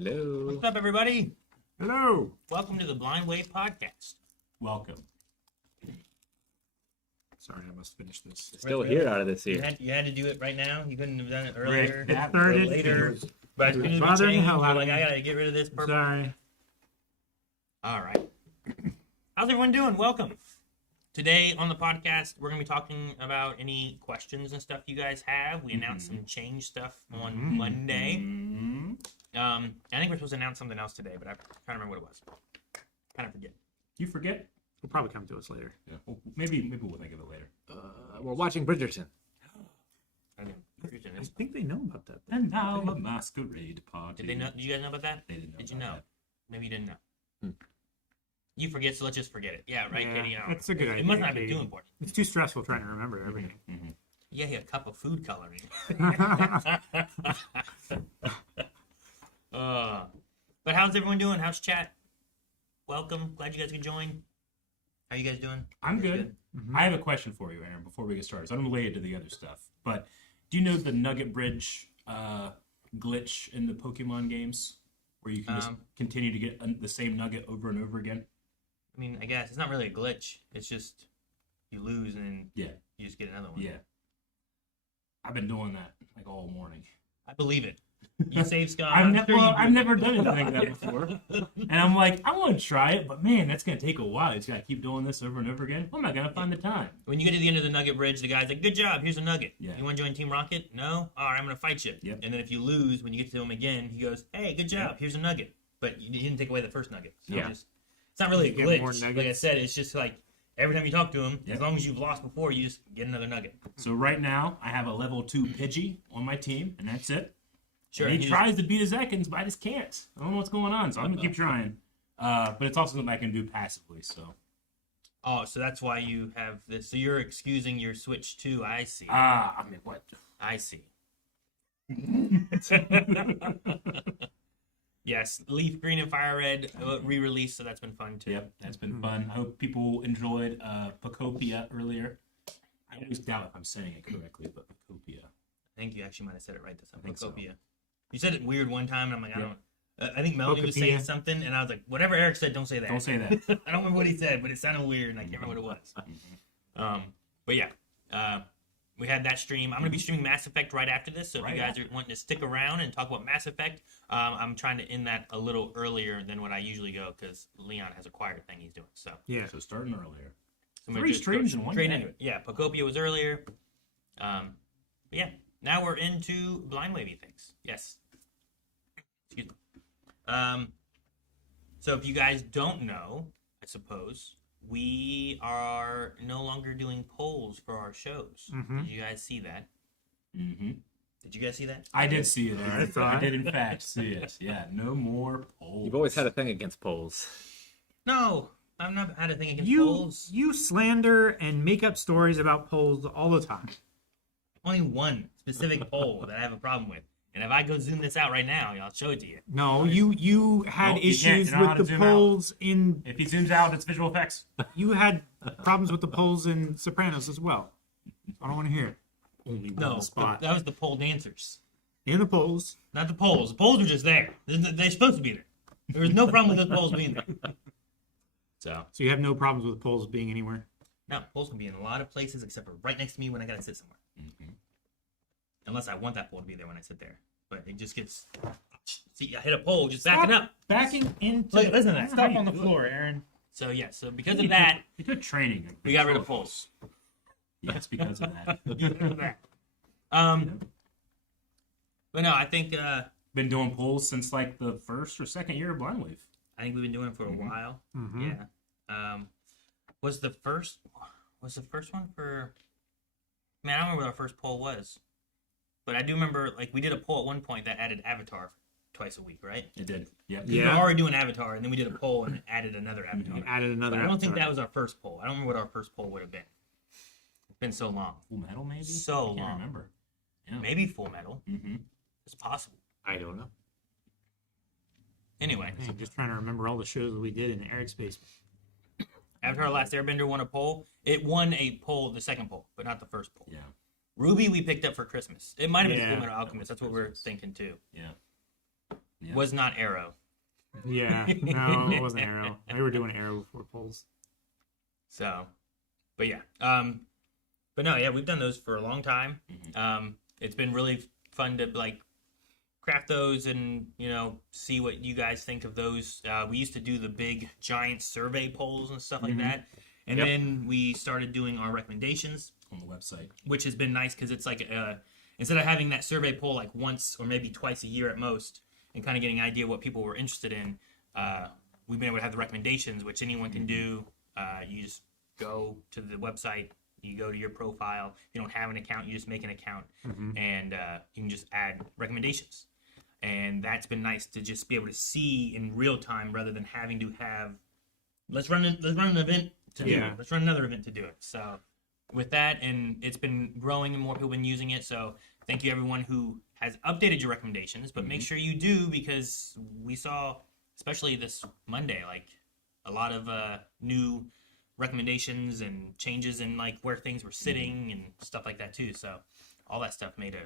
Hello. What's up, everybody? Hello. Welcome to the Blind Wave Podcast. Welcome. Sorry, I must finish this. Still here out of this You here. had to do it right now. You couldn't have done it earlier Rick, that or started- later. But as soon as we bothering the changed, hell you're out like, of I me. gotta get rid of this. Purple. Sorry. All right. How's everyone doing? Welcome. Today on the podcast, we're gonna be talking about any questions and stuff you guys have. We announced some change stuff on Monday. I think we're supposed to announce something else today, but I'm trying to remember what it was. Kind of forget. You forget? It'll probably come to us later. Yeah. Well, maybe we'll think of it later. We're watching Bridgerton. I don't know. I think they know about that. And now a masquerade party. Did they know? Did you guys know about that? They didn't know. Did you about know? that. Maybe you didn't know. Hmm. You forget, so let's just forget it. Yeah, right, Yeah, Katie? that's a good idea, It must not be Katie. too important. It's too stressful trying to remember everything. Mm-hmm. Yeah, a cup of food coloring. But how's everyone doing? How's chat? Welcome. Glad you guys could join. How you guys doing? I'm You guys good. I have a question for you, Aaron, before we get started. It's unrelated to the other stuff. But do you know the Nugget Bridge glitch in the Pokemon games? Where you can just continue to get the same nugget over and over again? I mean, I guess it's not really a glitch. It's just you lose and then Yeah. you just get another one. Yeah. I've been doing that like all morning. I believe it. You save Scott. I've I'm never sure you done anything like that before. And I'm like, I want to try it, but man, that's going to take a while. It's got to keep doing this over and over again. I'm not going to find the time. When you get to the end of the Nugget Bridge, the guy's like, good job, here's a nugget. Yeah. You want to join Team Rocket? No? All right, I'm going to fight you. Yep. And then if you lose, when you get to him again, he goes, hey, good job, here's a nugget. But you didn't take away the first nugget. So Yeah. it's not really a You get more glitch. Like I nuggets. said, it's just like every time you talk to him, Yep. as long as you've lost before, you just get another nugget. So right now, I have a level 2 Pidgey on my team, and that's it. Sure. And you he just- tries to beat his Ekans, but I just can't. I don't know what's going on, so I'm going to keep trying. But it's also something I can do passively, so. Oh, so that's why you have this. So you're excusing your Switch too. I see. I mean, what? I see. Yes, Leaf Green and Fire Red re-released, so that's been fun too. Yep, that's been fun. I hope people enjoyed Pacopia earlier. I always doubt if I'm saying it correctly, but Pacopia. I think you actually might have said it right this time. I think so. Pocopia. You said it weird one time, and I'm like, I Yeah. don't. I think Melody was saying Pocopia. something, and I was like, whatever Eric said, don't say that. Don't say that. I don't remember what he said, but it sounded weird, and I can't remember what it was. But yeah, we had that stream. I'm going to be streaming Mass Effect right after this, so if Right you guys after. are wanting to stick around and talk about Mass Effect, I'm trying to end that a little earlier than what I usually go, because Leon has a choir thing he's doing. So, Yeah. So starting earlier. I'm gonna 3 just streams go in one straight day. into it. Yeah, Pocopia was earlier. But yeah, now we're into blind wavy things. Yes. Excuse me. So if you guys don't know, I suppose, we are no longer doing polls for our shows. Mhm. Did you guys see that? Mm-hmm. Did you guys see that? I did see it. I saw I it. did, in fact, see it. Yeah, no more polls. You've always had a thing against polls. No, I've not had a thing against You polls. you slander and make up stories about polls all the time. Only one specific poll that I have a problem with. And if I go zoom this out right now, I'll show it to you. No, you had Nope, you can't. issues You're not allowed to with the zoom out. polls in. If he zooms out, it's visual effects. You had problems with the polls in Sopranos as well. I don't want to hear it. Only No, one spot that was the poll dancers. in the polls. Not the polls. The polls were just there. They're supposed to be there. There was no problem with those polls being there. So, So you have no problems with polls being anywhere. no, polls can be in a lot of places except for right next to me when I gotta sit somewhere. Unless I want that poll to be there when I sit there. But it just gets... See, I hit a poll, just backing up. Backing into. Look, listen to that. Stop on the floor, Aaron. So, yeah, so because of that, You took training. we got rid of polls. Yes, because of that. Because of that. But no, I think Been doing polls since like the first or second year of Blind Wave. we've been doing it for a while. Mhm. Yeah. Was the first one for? Man, I don't remember what our first poll was, but I do remember like we did a poll at one point that added Avatar twice a week, right? It did. Yep. We Yeah. were already doing Avatar, and then we did a poll and added another Avatar. You added But another. I don't think avatar. that was our first poll. I don't remember what our first poll would have been. It's been so long. Full Metal, maybe? So I can't long. remember. Yeah. Maybe Full Metal. Mm-hmm. It's possible. I don't know. Anyway, I'm just trying to remember all the shows that we did in Eric's basement. Avatar: Last Airbender won a poll. It won a poll, the second poll, but not the first poll. Yeah. Ruby we picked up for Christmas. It might have been Yeah. Fullmetal Alchemist. That's what we're thinking too. Yeah. Yeah. was not Arrow. Yeah, no, it wasn't Arrow. They were doing Arrow before polls. So, but yeah. But no, yeah, we've done those for a long time. It's been really fun to like craft those and, you know, see what you guys think of those. We used to do the big giant survey polls and stuff like that. And then we started doing our recommendations on the website, which has been nice because it's like instead of having that survey poll like once or maybe twice a year at most and kind of getting an idea what people were interested in, we've been able to have the recommendations, which anyone can do. You just go to the website, you go to your profile. If you don't have an account, you just make an account, and you can just add recommendations. And that's been nice to just be able to see in real time rather than having to have let's run an event to do it. Let's run another event to do it. So with that, and it's been growing and more people have been using it. So thank you everyone who has updated your recommendations, but make sure you do, because we saw, especially this Monday, like a lot of new recommendations and changes in like where things were sitting and stuff like that too. So all that stuff made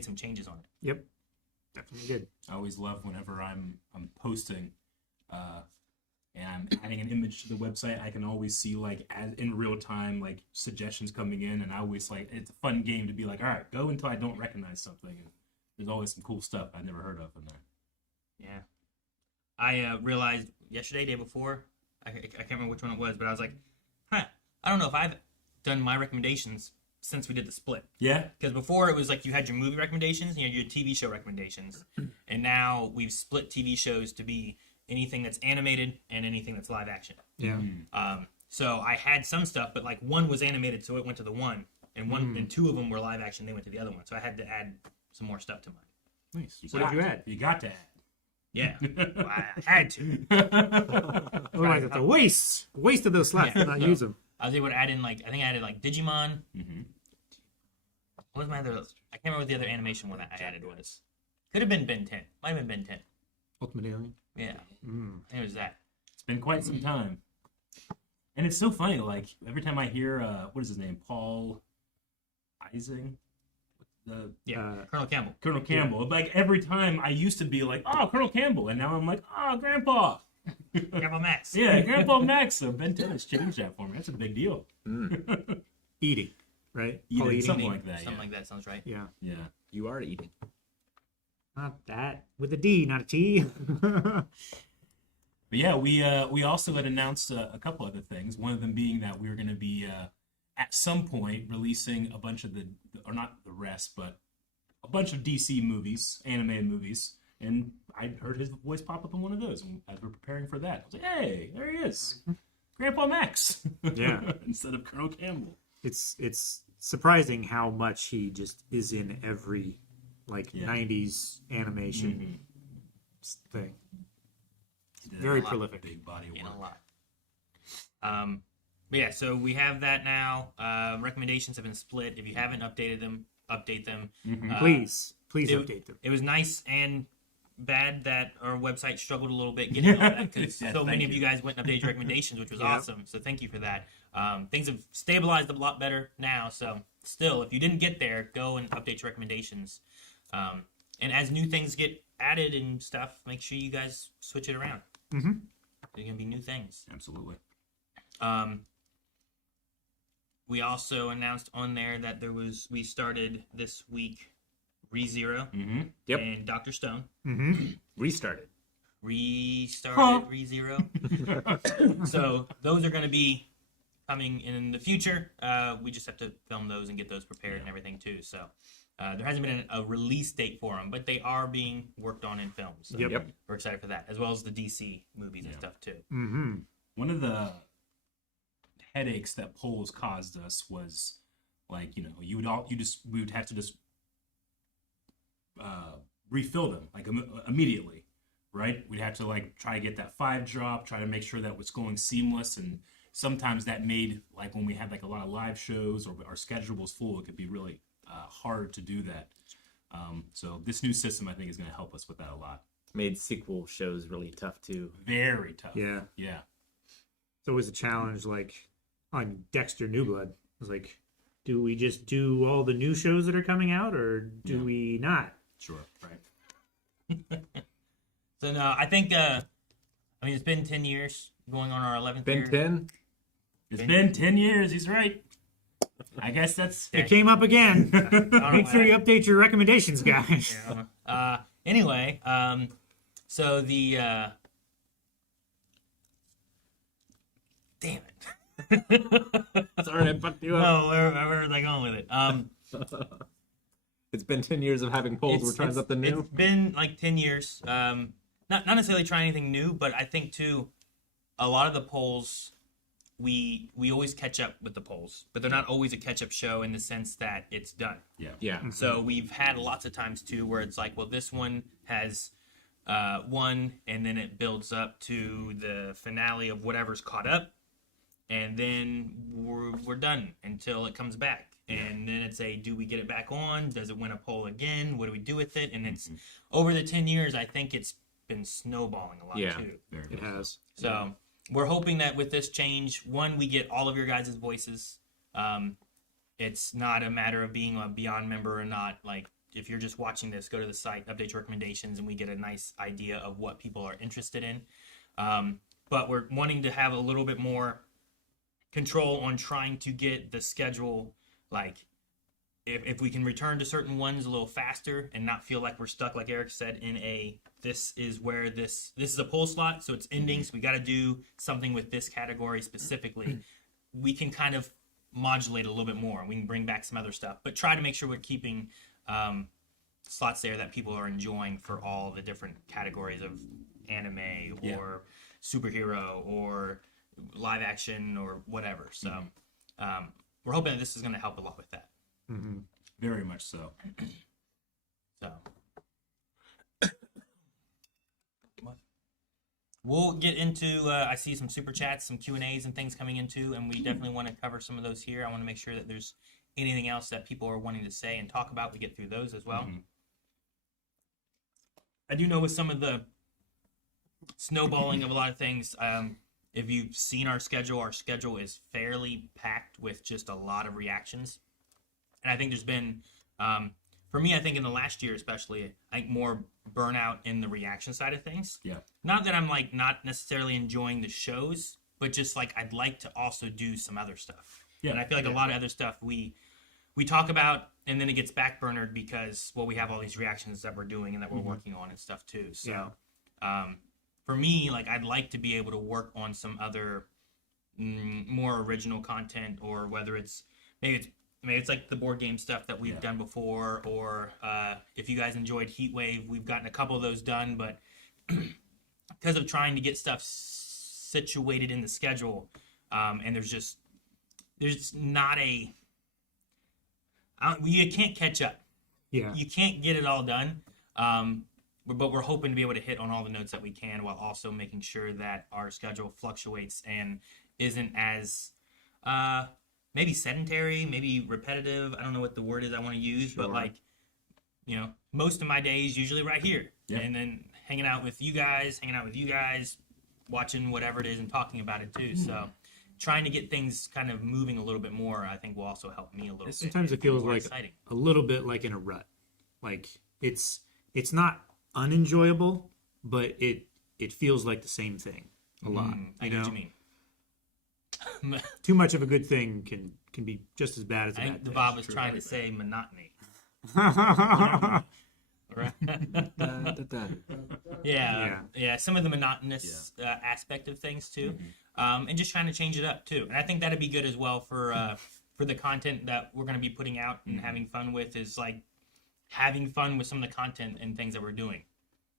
some changes on it. Yep, definitely good. I always love whenever I'm posting and I'm adding an image to the website, I can always see like as in real time like suggestions coming in, and I always like it's a fun game to be like, all right, go until I don't recognize something. And there's always some cool stuff I never heard of in there. Yeah, I realized yesterday, day before, I can't remember which one it was, but I was like, I don't know if I've done my recommendations since we did the split. Yeah, because before it was like you had your movie recommendations and you had your TV show recommendations, and now we've split TV shows to be anything that's animated and anything that's live action. Yeah. So I had some stuff, but like one was animated, so it went to the one, and and two of them were live action. They went to the other one, so I had to add some more stuff to mine. Nice. What did you add? You got to add. Yeah, well, I had to. Otherwise, it's a waste. Wasted those slots to not use them. I was able to add in like I think I added like Digimon. What was my other? I can't remember what the other animation one I added was. Could have been Ben 10. Might have been Ben 10. Ultimate Alien. Yeah, I think it was that. It's been quite some time. And it's so funny, like, every time I hear, what is his name? Paul Ising? Colonel Campbell. Colonel Campbell. Yeah. Like, every time I used to be like, oh, Colonel Campbell. And now I'm like, oh, Grandpa. Grandpa Max. Yeah, Grandpa Max. So Ben 10 has changed that for me. That's a big deal. Eating, right? Eating, something like that. Something like that sounds right. Yeah. Yeah. You are eating. Not that. With a D, not a T. But yeah, we also had announced a couple other things. One of them being that we were going to be at some point releasing a bunch of or not the rest, but a bunch of DC movies, animated movies. And I heard his voice pop up in one of those. And as we're preparing for that, I was like, hey, there he is, Grandpa Max. Yeah, instead of Colonel Campbell. It's surprising how much he just is in every 90s animation thing. Very prolific. Big body In work. a lot. But yeah, so we have that now. Recommendations have been split. If you haven't updated them, update them. Please update them. It was nice and bad that our website struggled a little bit getting all that, because so many of you guys went and updated your recommendations, which was awesome. So thank you for that. Things have stabilized a lot better now. So still, if you didn't get there, go and update your recommendations. And as new things get added and stuff, make sure you guys switch it around. There's going to be new things. Absolutely. We also announced on there that we started this week ReZero Yep. and Dr. Stone. Restarted. ReZero. So those are going to be coming in the future. We just have to film those and get those prepared and everything too. So there hasn't been a release date for them, but they are being worked on in films. So Yep. we're excited for that, as well as the DC movies and stuff too. One of the headaches that polls caused us was like, we would have to just refill them like immediately, right? We'd have to like try to get that 5 drop, try to make sure that was going seamless, and sometimes that made like when we had like a lot of live shows or our schedule was full, it could be really hard to do that. So this new system I think is going to help us with that a lot. Made sequel shows really tough too. Very tough. Yeah. It's always a challenge, like on Dexter New Blood. It was like, do we just do all the new shows that are coming out, or do we not? Sure, right. So no, I think it's been 10 years, going on our 11th Ben year. 10? It's been 10 years. He's right. I guess that's. It came up again. know Make sure why. you update your recommendations, guys. Anyway, so the damn it. Sorry, I fucked you up. No, where was I going with it? It's been 10 years of having polls. We're trying something new. It's been like 10 years. Not necessarily trying anything new, but I think too, a lot of the polls, we always catch up with the polls, but they're not always a catch-up show in the sense that it's done. Yeah. So we've had lots of times too where it's like, well, this one has won, and then it builds up to the finale of whatever's caught up, and then we're done until it comes back. And then it's do we get it back on? Does it win a poll again? What do we do with it? And it's over the 10 years, I think it's been snowballing a lot too. It has. So we're hoping that with this change, one, we get all of your guys' voices. It's not a matter of being a Beyond member or not. Like, if you're just watching this, go to the site, update your recommendations, and we get a nice idea of what people are interested in. But we're wanting to have a little bit more control on trying to get the schedule, like, if we can return to certain ones a little faster and not feel like we're stuck, like Eric said, in this is where this is a poll slot, so it's ending, so we got to do something with this category specifically. We can kind of modulate a little bit more. We can bring back some other stuff, but try to make sure we're keeping slots there that people are enjoying for all the different categories of anime or superhero or live action or whatever. So we're hoping that this is going to help a lot with that. Mm-hmm. Very much so. So we'll get into I see some super chats, some Q&As and things coming in too, and we definitely want to cover some of those here. I want to make sure that there's anything else that people are wanting to say and talk about. We get through those as well. I do know with some of the snowballing of a lot of things, if you've seen our schedule is fairly packed with just a lot of reactions. And I think there's been, for me, I think in the last year especially, I think more burnout in the reaction side of things. Yeah. Not that I'm like not necessarily enjoying the shows, but just like I'd like to also do some other stuff. Yeah. And I feel like a lot of other stuff we talk about and then it gets backburnered because, well, we have all these reactions that we're doing and that we're working on and stuff too. So for me, like I'd like to be able to work on some other more original content, or whether it's maybe it's like the board game stuff that we've done before, or if you guys enjoyed Heatwave, we've gotten a couple of those done, but because of trying to get stuff situated in the schedule, and there's not you can't catch up. Yeah. You can't get it all done, but we're hoping to be able to hit on all the notes that we can, while also making sure that our schedule fluctuates and isn't as maybe sedentary, maybe repetitive. I don't know what the word is I want to use, but like, most of my days usually right here, and then hanging out with you guys, watching whatever it is and talking about it too. So trying to get things kind of moving a little bit more, I think will also help me a little bit. Sometimes it feels like exciting. a little bit like in a rut. Like it's not unenjoyable, but it feels like the same thing a lot. I know what you mean. Too much of a good thing can be just as bad as a I bad think the thing. Bob was trying to say monotony. Right? Yeah. Some of the monotonous aspect of things too, and just trying to change it up too. And I think that'd be good as well for the content that we're going to be putting out and having fun with, is like having fun with some of the content and things that we're doing.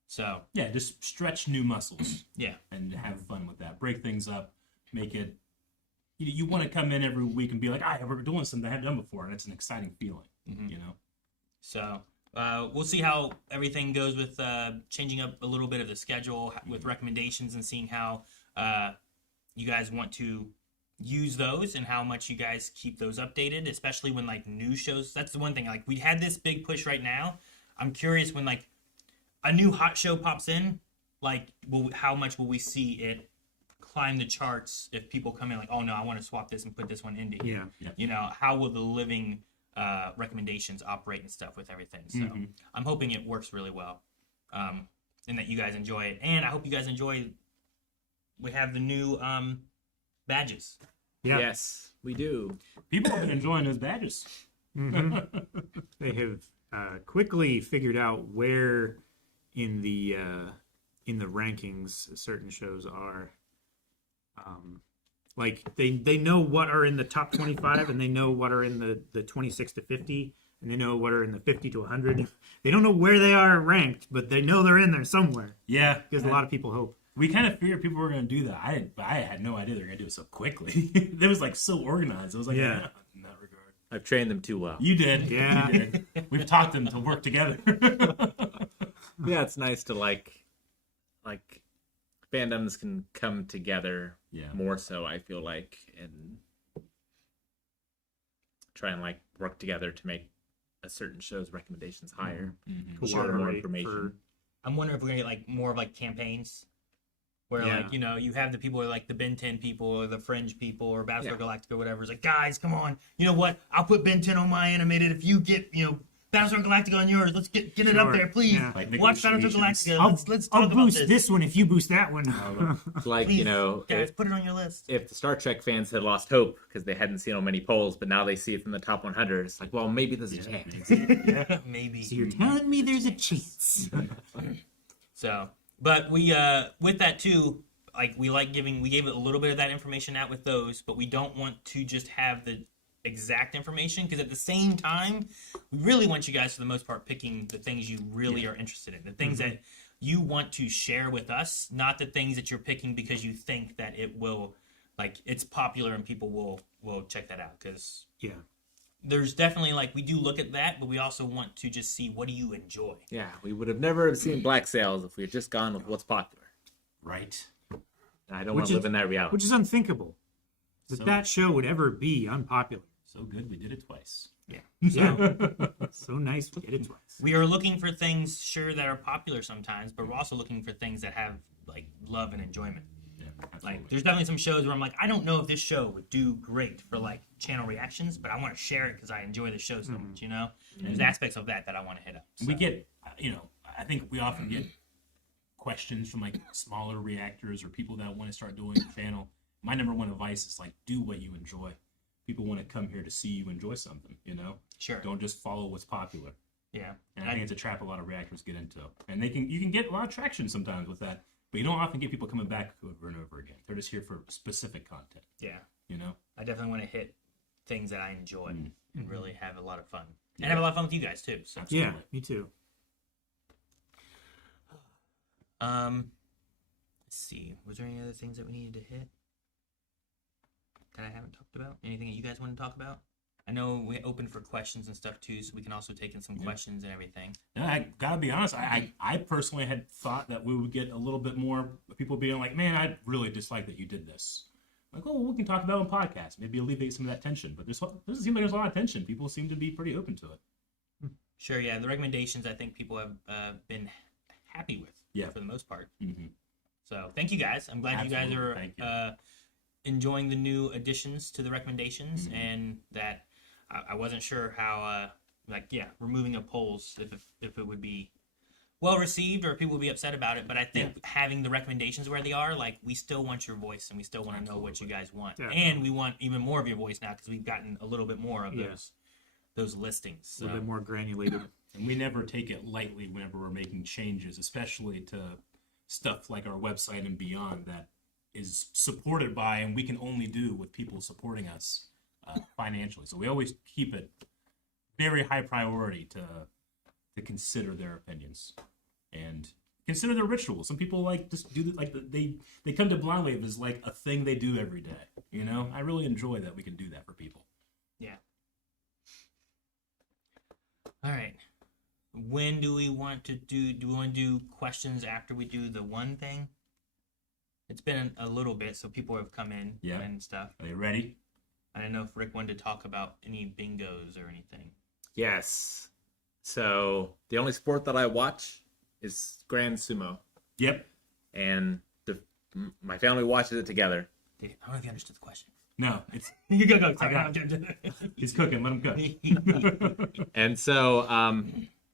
So yeah, just stretch new muscles. Yeah, and have fun with that. Break things up, make it. You want to come in every week and be like, we're doing something I haven't done before, and it's an exciting feeling, So we'll see how everything goes with changing up a little bit of the schedule with recommendations, and seeing how you guys want to use those and how much you guys keep those updated, especially when like new shows. That's the one thing. Like we had this big push right now. I'm curious when like a new hot show pops in, like how much will we see it climb the charts if people come in like, oh no, I want to swap this and put this one into here. How will the living recommendations operate and stuff with everything? So I'm hoping it works really well. and that you guys enjoy it. And I hope you guys enjoy. We have the new badges. Yeah. Yes, we do. People have been enjoying those badges. They have quickly figured out where in the rankings certain shows are. Like they know what are in the top 25, and they know what are in the 26 to 50, and they know what are in the 50 to 100. They don't know where they are ranked, but they know they're in there somewhere. Yeah, Because a lot of people hope. we kind of figured people were going to do that. I had no idea they were going to do it so quickly. It was like so organized. I was like, Yeah. in that regard. I've trained them too well. You did. Yeah. You did. We've taught them to work together. Yeah, it's nice to like fandoms can come together Yeah. more so, I feel like, and try and like work together to make a certain show's recommendations higher. Mm-hmm. Share more Cooperate information. for- I'm wondering if we're gonna get like more of like campaigns, where Yeah. like you have the people who are like the Ben 10 people or the Fringe people or Battlestar Yeah. Galactica or whatever. It's like, guys, come on, you know what? I'll put Ben 10 on my animated if you get Battlestar Galactica on yours. Let's get it up Sure. there, please. Yeah. Like Watch Battlestar negotiations. Galactica. Let's talk I'll about boost this one if you boost that one. It's like, Please, you know, guys, put it on your list. if the Star Trek fans had lost hope because they hadn't seen on many polls, but now they see it in the top 100, it's like, well, maybe there's a chance. Maybe. So you're telling me there's a chance. So, but we with that too, like we gave it a little bit of that information out with those, but we don't want to just have the exact information, because at the same time, we really want you guys for the most part picking the things you really are interested in, the things that you want to share with us, not the things that you're picking because you think that it will, like, it's popular and people will check that out. Because Yeah. there's definitely, like, we do look at that, but we also want to just see what do you enjoy. Yeah, we would have never seen Black Sails if we had just gone with what's popular. Right. And I don't want to live in that reality. Which is unthinkable. So- That show would ever be unpopular. So good, we did it twice. Yeah. So nice we did it twice. We are looking for things, sure, that are popular sometimes, but we're also looking for things that have, like, love and enjoyment. Yeah, absolutely. Like, there's definitely some shows where I'm like, I don't know if this show would do great for, like, channel reactions, but I want to share it because I enjoy the show so much, you know? There's aspects of that I want to hit up. We so. get, I think we often get questions from like smaller reactors or people that want to start doing a channel. My number one advice is like, do what you enjoy. People want to come here to see you enjoy something, Sure. Don't just follow what's popular. Yeah. And I think it's a trap a lot of reactors get into. And you can get a lot of traction sometimes with that, but you don't often get people coming back over and over again. They're just here for specific content, Yeah. I I definitely want to hit things that I enjoy and really have a lot of fun. Yeah. And have a lot of fun with you guys, too. So. Absolutely. Yeah, me too. Let's see. Was there any other things that we needed to hit that I haven't talked about? Anything that you guys want to talk about? I know we opened for questions and stuff too, so we can also take in some questions and everything. No, I gotta be honest. I personally had thought that we would get a little bit more people being like, "Man, I really dislike that you did this." Like, oh, well, we can talk about it on podcast, maybe alleviate some of that tension. But doesn't seem like there's a lot of tension. People seem to be pretty open to it. Sure, yeah. The recommendations I think people have been happy with, Yeah. for the most part. Mm-hmm. So thank you guys. I'm glad Absolutely. you guys Thank you. are enjoying the new additions to the recommendations, and that I wasn't sure how removing of polls if it would be well received or if people would be upset about it. But I think having the recommendations where they are, like, we still want your voice and we still want to know what you guys want, and we want even more of your voice now because we've gotten a little bit more of those listings. A So. little bit more granulated. And we never take it lightly whenever we're making changes, especially to stuff like our website and beyond that is supported by, and we can only do with people supporting us financially. So we always keep it very high priority to consider their opinions and consider their rituals. Some people like just do they come to Blind Wave as like a thing they do every day. I really enjoy that we can do that for people. Yeah. All right. When do we want to do we want to do questions after we do the one thing? It's been a little bit, so people have come in and stuff. Are you ready? I don't know if Rick wanted to talk about any bingos or anything. Yes. So the only sport that I watch is Grand Sumo, Yep. and my family watches it together. I don't know if you understood the question. No, it's You go. I got he's cooking. Let him cook. And so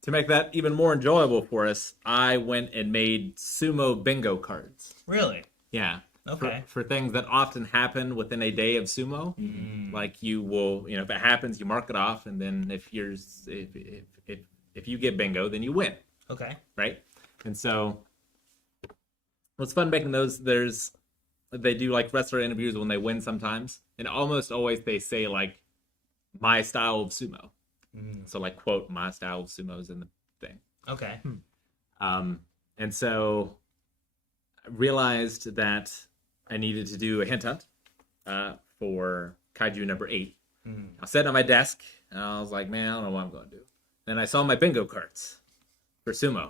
to make that even more enjoyable for us, I went and made sumo bingo cards. Really? Yeah. Okay. For things that often happen within a day of sumo, like you will, if it happens, you mark it off, and then if you get bingo, then you win, Okay. right? And so, what's fun making those? They do like wrestler interviews when they win sometimes, and almost always they say like, "My style of sumo," so like quote, "My style of sumo" is in the thing. Okay. And so I realized that I needed to do a hint hunt for Kaiju number 8. I was sitting at my desk, and I was like, man, I don't know what I'm going to do. Then I saw my bingo cards for sumo.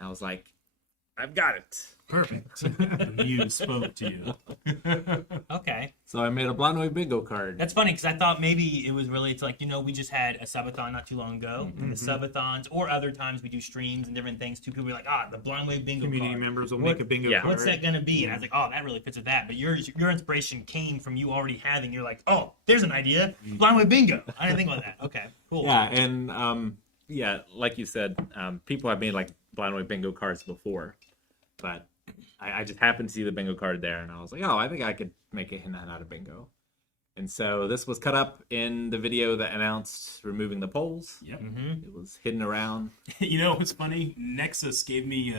I was like, I've got it. Perfect. The muse spoke to you. Okay. So I made a Blonde bingo card. That's funny because I thought maybe it was related to like, we just had a subathon not too long ago. And the subathons or other times we do streams and different things too. People were like, the Blind Wave bingo Community card. members will make a bingo card. What's that going to be? And I was like, that really fits with that. But your inspiration came from you already having, you're like, there's an idea. Blind Wave bingo. I didn't think about that. Okay, cool. Yeah, and like you said, people have made like Blind Wave bingo cards before. But I just happened to see the bingo card there, and I was like, I think I could make a hint out of bingo. And so this was cut up in the video that announced removing the polls. Yep. It was hidden around. You know what's funny? Nexus gave me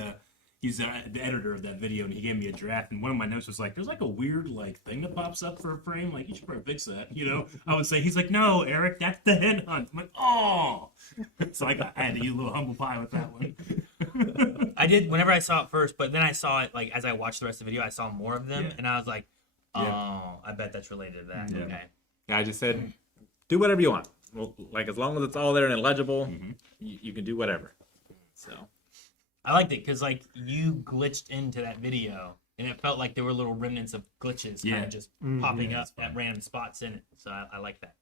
he's the editor of that video, and he gave me a draft, and one of my notes was like, there's like a weird like thing that pops up for a frame, like you should probably fix that, I would say, he's like, no, Eric, that's the hint hunt. I'm like, so I had to use a little humble pie with that one. I did whenever I saw it first, but then I saw it like as I watched the rest of the video, I saw more of them, and I was like, I bet that's related to that. Okay. Yeah, I just said, do whatever you want. Well, like as long as it's all there and illegible, you can do whatever. So I liked it because like you glitched into that video, and it felt like there were little remnants of glitches kind of just popping up at random spots in it. So I like that.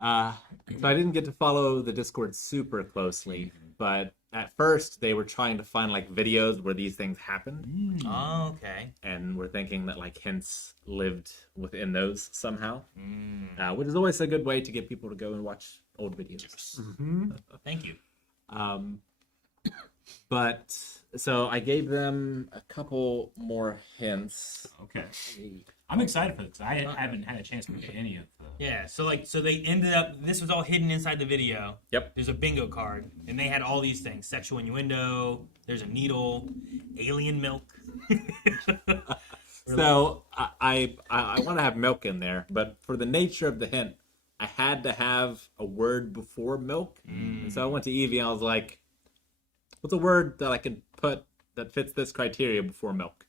So I didn't get to follow the Discord super closely, but at first they were trying to find like videos where these things happened. Oh, okay. And we're thinking that like hints lived within those somehow, which is always a good way to get people to go and watch old videos. Thank you. But so I gave them a couple more hints. Okay. I'm excited for this. I haven't had a chance to get any of the... Yeah, so they ended up, this was all hidden inside the video. Yep. There's a bingo card, and they had all these things. Sexual innuendo, there's a needle, alien milk. So I want to have milk in there, but for the nature of the hint, I had to have a word before milk. And so I went to Evie and I was like, what's a word that I could put that fits this criteria before milk?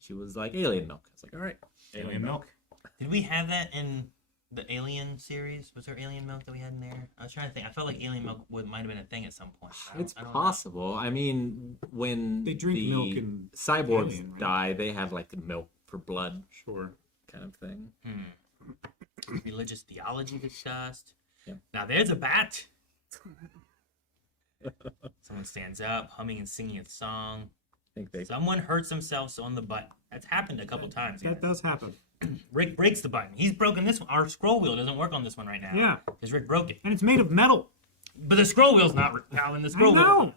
She was like, alien milk. I was like, all right. Alien milk. Did we have that in the Alien series? Was there alien milk that we had in there? I was trying to think. I felt like alien milk might have been a thing at some point. It's possible. I mean, when They drink the milk in cyborgs Alien, right? die, they have like milk for blood Sure. kind of thing. Religious theology discussed. Yeah. Now there's a bat. Someone stands up, humming and singing a song. I think they Someone hurts themselves on the button. That's happened a couple times. That does happen. Rick breaks the button. He's broken this one. Our scroll wheel doesn't work on this one right now. Yeah. Because Rick broke it. And it's made of metal. But the scroll wheel's not now in the scroll wheel. No.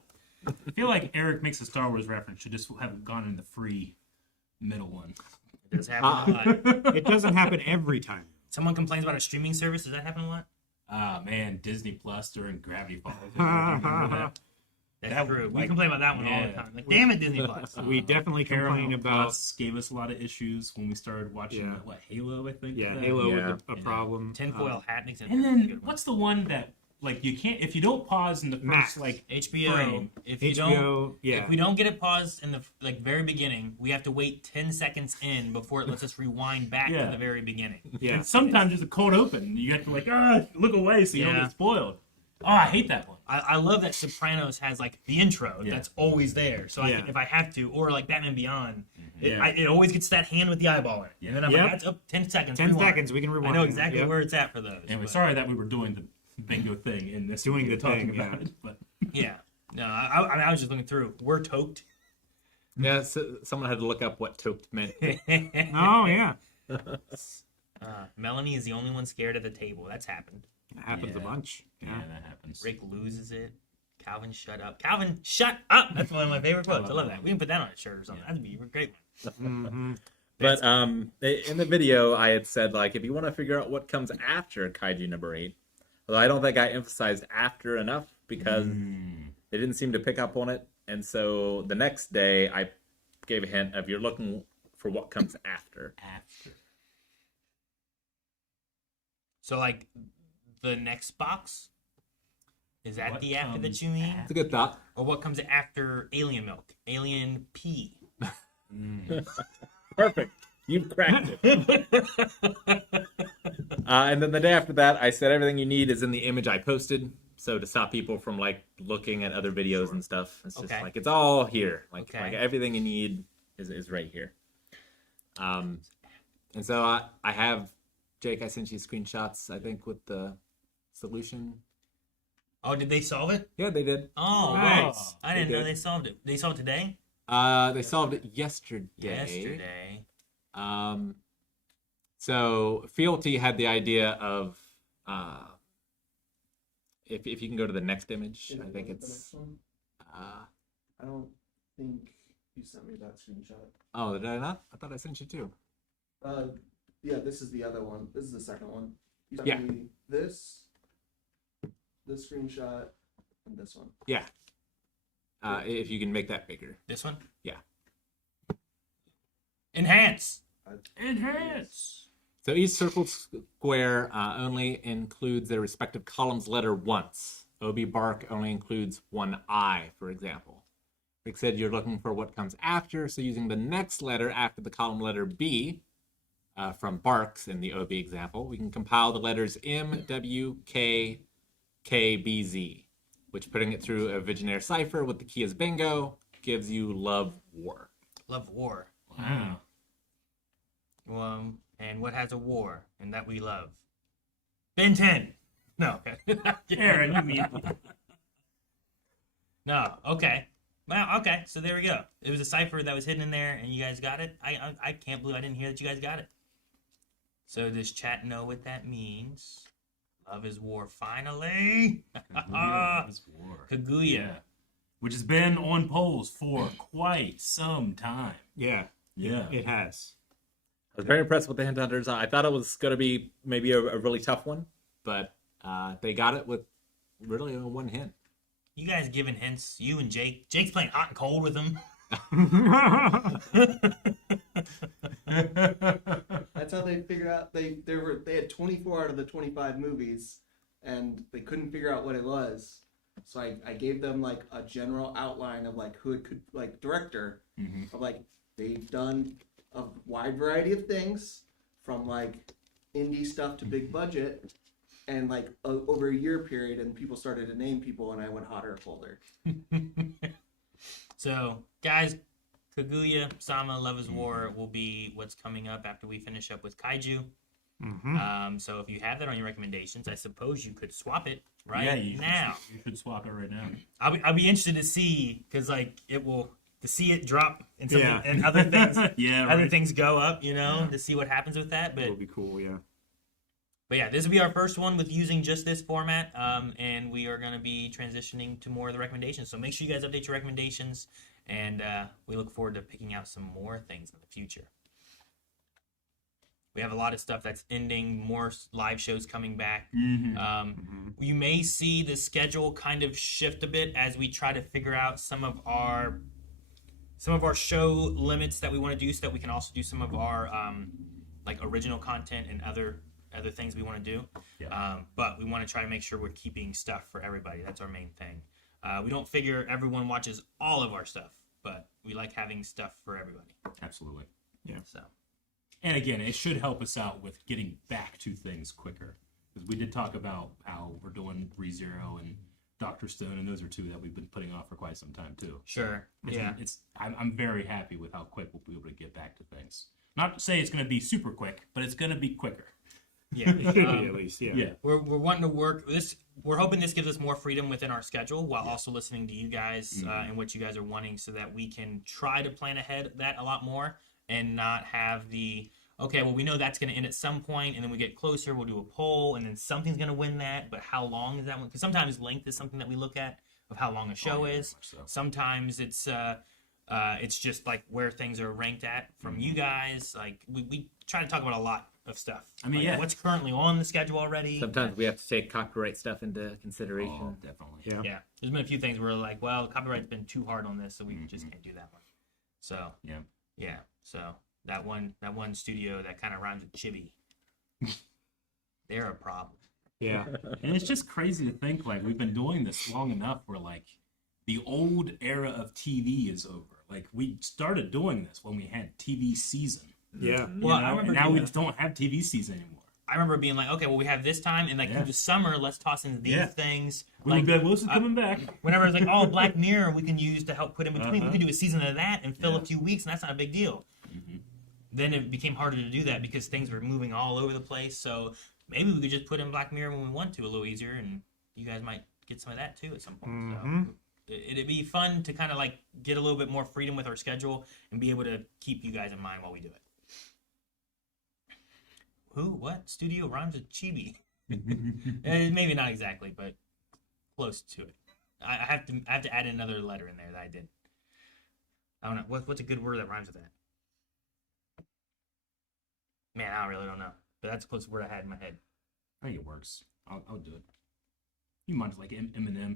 I feel like Eric makes a Star Wars reference. Should just have gone in the free middle one. It does happen a lot. It doesn't happen every time. Someone complains about a streaming service. Does that happen a lot? Man, Disney Plus during Gravity Falls. Remember that? That's That true. was We like- complain about that one all the yeah. time. Like, damn it, Disney Plus. We definitely complain Paramount about Plus gave us a lot of issues when we started watching Halo, I think. Halo Yeah. was a problem. Tinfoil hat makes it. And then what's the one that like you can't if you don't pause in the first Max. like HBO. frame. If you HBO, don't, yeah. if we don't get it paused in the very beginning, we have to wait 10 seconds in before it lets us rewind back Yeah. to the very beginning. Yeah. And sometimes it's a cold open. You have to like look away so you don't Yeah. get spoiled. Oh, I hate that one. I love that Sopranos has like the intro Yeah. that's always there. So Yeah. if I have to, or like Batman Beyond, Yeah. it always gets that hand with the eyeball in it. Yeah. And then I'm Yep. like, that's up 10 seconds. 10 rewind. seconds, we can I rewind. know exactly Yep. where it's at for those. Anyway, but- sorry that we were doing the bingo thing in this. Doing video, the talking thing, about yeah. it, but Yeah. No, I was just looking through. We're toked. Yeah, so someone had to look up what toked meant. Oh, yeah. Melanie is the only one scared at the table. That's happened. It happens a Yeah. bunch. Yeah, that happens. Rick loses it. Calvin, shut up. Calvin, shut up. That's one of my favorite quotes. I love that. We can put that on a shirt or something. That'd be a great one. Mm-hmm. But in the video, I had said, like, if you want to figure out what comes after Kaiju number 8, although I don't think I emphasized after enough because they didn't seem to pick up on it. And so the next day, I gave a hint of you're looking for what comes after. So, like, the next box? Is that What the after that comes you mean? It's a good thought. Or what comes after alien milk? Alien pee. Perfect. You've cracked it. And then the day after that, I said everything you need is in the image I posted. So to stop people from like looking at other videos and stuff, it's just Okay. like it's all here. Like Okay. everything you need is right here. And so I have Jake. I sent you screenshots. I think with the solution. Oh, did they solve it? Yeah, they did. Oh, Nice. I didn't They know did. they solved it. They solved it today? They solved it yesterday. Yesterday. So Fealty had the idea of if you can go to the next image, I think it's I don't think you sent me that screenshot. oh, did I not? I thought I sent you two. Yeah, this is the other one. This is the second one. You sent Yeah. me this screenshot, and this one. Yeah. If you can make that bigger. This one? Yeah. Enhance. Enhance. So each circle square only includes their respective column's letter once. OB Bark only includes one I, for example. Rick said you're looking for what comes after, so using the next letter after the column letter B, from Barks in the OB example, we can compile the letters M, W, K, K, B, Z, which putting it through a Vigenère cipher with the key as bingo gives you Love War. Love war. Wow. And what has a war and that we love? Ben 10. No. Aaron, you mean? No. Okay. Well, okay. So there we go. It was a cipher that was hidden in there, and you guys got it. I can't believe I didn't hear that you guys got it. So does chat know what that means? Love is war. Finally. Kaguya is war. Kaguya. Yeah. Which has been on polls for quite some time. Yeah. Yeah. It has. I was very impressed with the Hint Hunters. I thought it was going to be maybe a really tough one, but they got it with really one hint. You guys giving hints. You and Jake. Jake's playing hot and cold with them. That's how they figured out they had 24 out of the 25 movies, and they couldn't figure out what it was. So I gave them like a general outline of like who it could like director of like they've done a wide variety of things from like indie stuff to big budget, and like over a year period, and people started to name people, and I went hotter or colder. So, guys, Kaguya, Sama, Love is War will be what's coming up after we finish up with Kaiju. So if you have that on your recommendations, I suppose you could swap it right Yeah, you now. You should swap it right now. I'll be interested to see, because like to see it drop and something, Yeah. and other things Yeah, other right. things go up, to see what happens with that. It would be cool, yeah. But yeah, this will be our first one with using just this format, and we are going to be transitioning to more of the recommendations. So make sure you guys update your recommendations, and we look forward to picking out some more things in the future. We have a lot of stuff that's ending, more live shows coming back. You may see the schedule kind of shift a bit as we try to figure out some of our show limits that we want to do, so that we can also do some of our like original content and other things we want to do. But we want to try to make sure we're keeping stuff for everybody. That's our main thing. We don't figure everyone watches all of our stuff, but we like having stuff for everybody. Absolutely. So And again, it should help us out with getting back to things quicker. Because we did talk about how we're doing ReZero and Dr. Stone, and those are two that we've been putting off for quite some time too. sure, I'm very happy with how quick we'll be able to get back to things. Not to say it's going to be super quick, but it's going to be quicker. yeah. It should be at least, yeah. Yeah. We're wanting to work this. We're hoping this gives us more freedom within our schedule, while also listening to you guys and what you guys are wanting, so that we can try to plan ahead that a lot more and not have the okay, well, we know that's going to end at some point, and then we get closer, we'll do a poll, and then something's going to win that, but how long is that one? Because sometimes length is something that we look at, of how long a show is. So. Sometimes it's just like where things are ranked at from you guys. Like, we try to talk about a lot of stuff. I mean, like, what's currently on the schedule already. Sometimes we have to take copyright stuff into consideration. Oh, definitely. Yeah. Yeah, there's been a few things where we're like, well, copyright's been too hard on this, so we just can't do that one. So yeah. So that one studio that kind of rhymes with chibi, they're a problem. Yeah. And it's just crazy to think, like, we've been doing this long enough where, like, the old era of TV is over. Like, we started doing this when we had TV season. Yeah. Well, I You know? remember And now we doing just don't have TV season anymore. I remember being like, okay, well, we have this time, and like through the summer, let's toss in these things. We Like, would be like, well, this is coming back. whenever it's like, oh, Black Mirror, we can use to help put in between. We can do a season of that and fill a few weeks, and that's not a big deal. Then it became harder to do that because things were moving all over the place. So maybe we could just put in Black Mirror when we want to a little easier, and you guys might get some of that too at some point. So it'd be fun to kind of like get a little bit more freedom with our schedule and be able to keep you guys in mind while we do it. What studio rhymes with chibi? Maybe not exactly, but close to it. I have to add another letter in there that I did. I don't know what's a good word that rhymes with that. Man, I really don't know, but that's the closest word I had in my head. I think it works. I'll do it. You might like Eminem.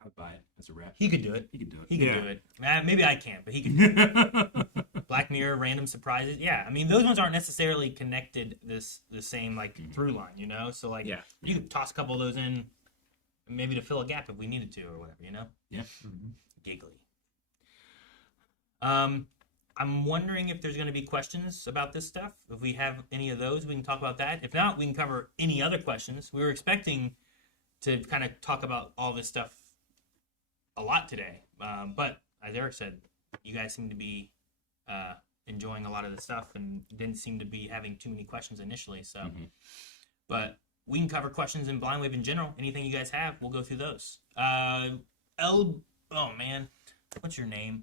I would buy it as a rap. He could do it. He could do it. He could do it. Maybe I can't, but he could do it. Black Mirror, random surprises. Yeah, I mean, those ones aren't necessarily connected the same like through line, you know? So like you could toss a couple of those in maybe to fill a gap if we needed to or whatever, you know? Yeah. Giggly. I'm wondering if there's going to be questions about this stuff. If we have any of those, we can talk about that. If not, we can cover any other questions. We were expecting to kind of talk about all this stuff a lot today. But as Eric said, you guys seem to be enjoying a lot of the stuff and didn't seem to be having too many questions initially. So, but we can cover questions in Blind Wave in general. Anything you guys have, we'll go through those. Oh man, what's your name?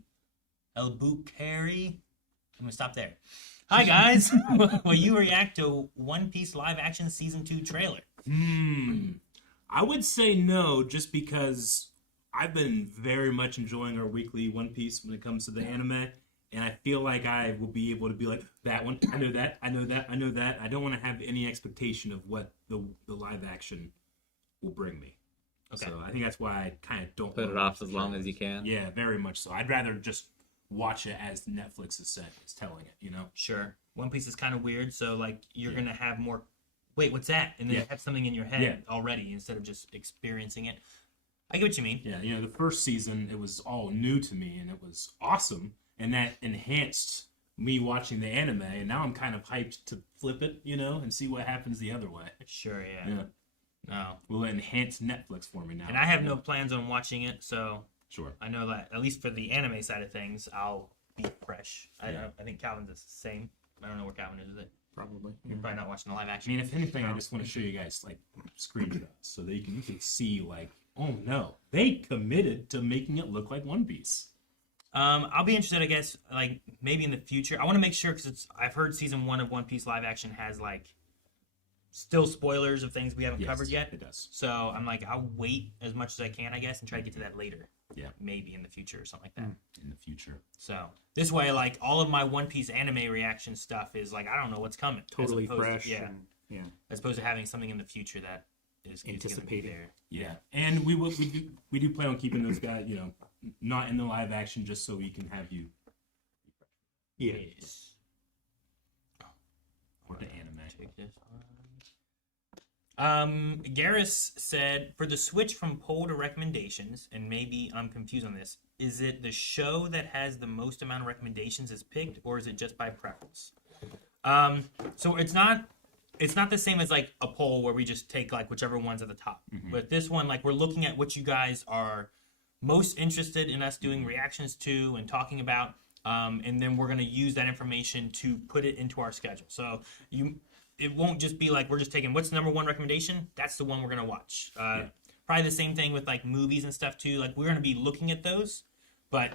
El Bukari. I'm gonna stop there. Hi guys. Will you react to One Piece live action season 2 trailer? I would say no, just because I've been very much enjoying our weekly One Piece when it comes to the anime, and I feel like I will be able to be like, that one, I know that, I know that, I know that. I don't want to have any expectation of what the live action will bring me. Okay. So I think that's why I kind of don't Put it off as long as you can. Yeah, very much so. I'd rather just watch it as Netflix is telling it, you know? Sure. One Piece is kind of weird, so like you're gonna have more. Wait, what's that? And then you have something in your head already instead of just experiencing it. I get what you mean. Yeah, you know, the first season, it was all new to me, and it was awesome, and that enhanced me watching the anime, and now I'm kind of hyped to flip it, you know, and see what happens the other way. Sure, yeah. Yeah. No. Will enhance Netflix for me now. And I have no plans on watching it, so Sure. I know that at least for the anime side of things, I'll be fresh. I think Calvin's the same. I don't know where Calvin is with it. Probably. You're probably not watching the live I action. mean, if anything, I just want to show you guys, like, screenshots so that you can see, like, oh no, they committed to making it look like One Piece. I'll be interested, I guess, like maybe in the future. I want to make sure because I've heard season 1 of One Piece live action has like still spoilers of things we haven't covered yet. It does. So I'm like, I'll wait as much as I can, I guess, and try to get to that later. Yeah. Maybe in the future or something like that. In the future. So this way, like all of my One Piece anime reaction stuff is like I don't know what's coming. Totally as opposed fresh. To, Yeah. as opposed to having something in the future that is Anticipated. there. Yeah, and we do plan on keeping those guys, you know, not in the live action, just so we can have you. Yeah. Yes. Or the anime. Take this Garrus said, for the switch from poll to recommendations, and maybe I'm confused on this, is it the show that has the most amount of recommendations is picked, or is it just by preference? So it's not the same as like a poll where we just take like whichever one's at the top. But this one, like we're looking at what you guys are most interested in us doing reactions to and talking about, and then we're going to use that information to put it into our schedule. So it won't just be like we're just taking what's the number 1 recommendation. That's the one we're going to watch. Probably the same thing with like movies and stuff too. Like we're going to be looking at those, but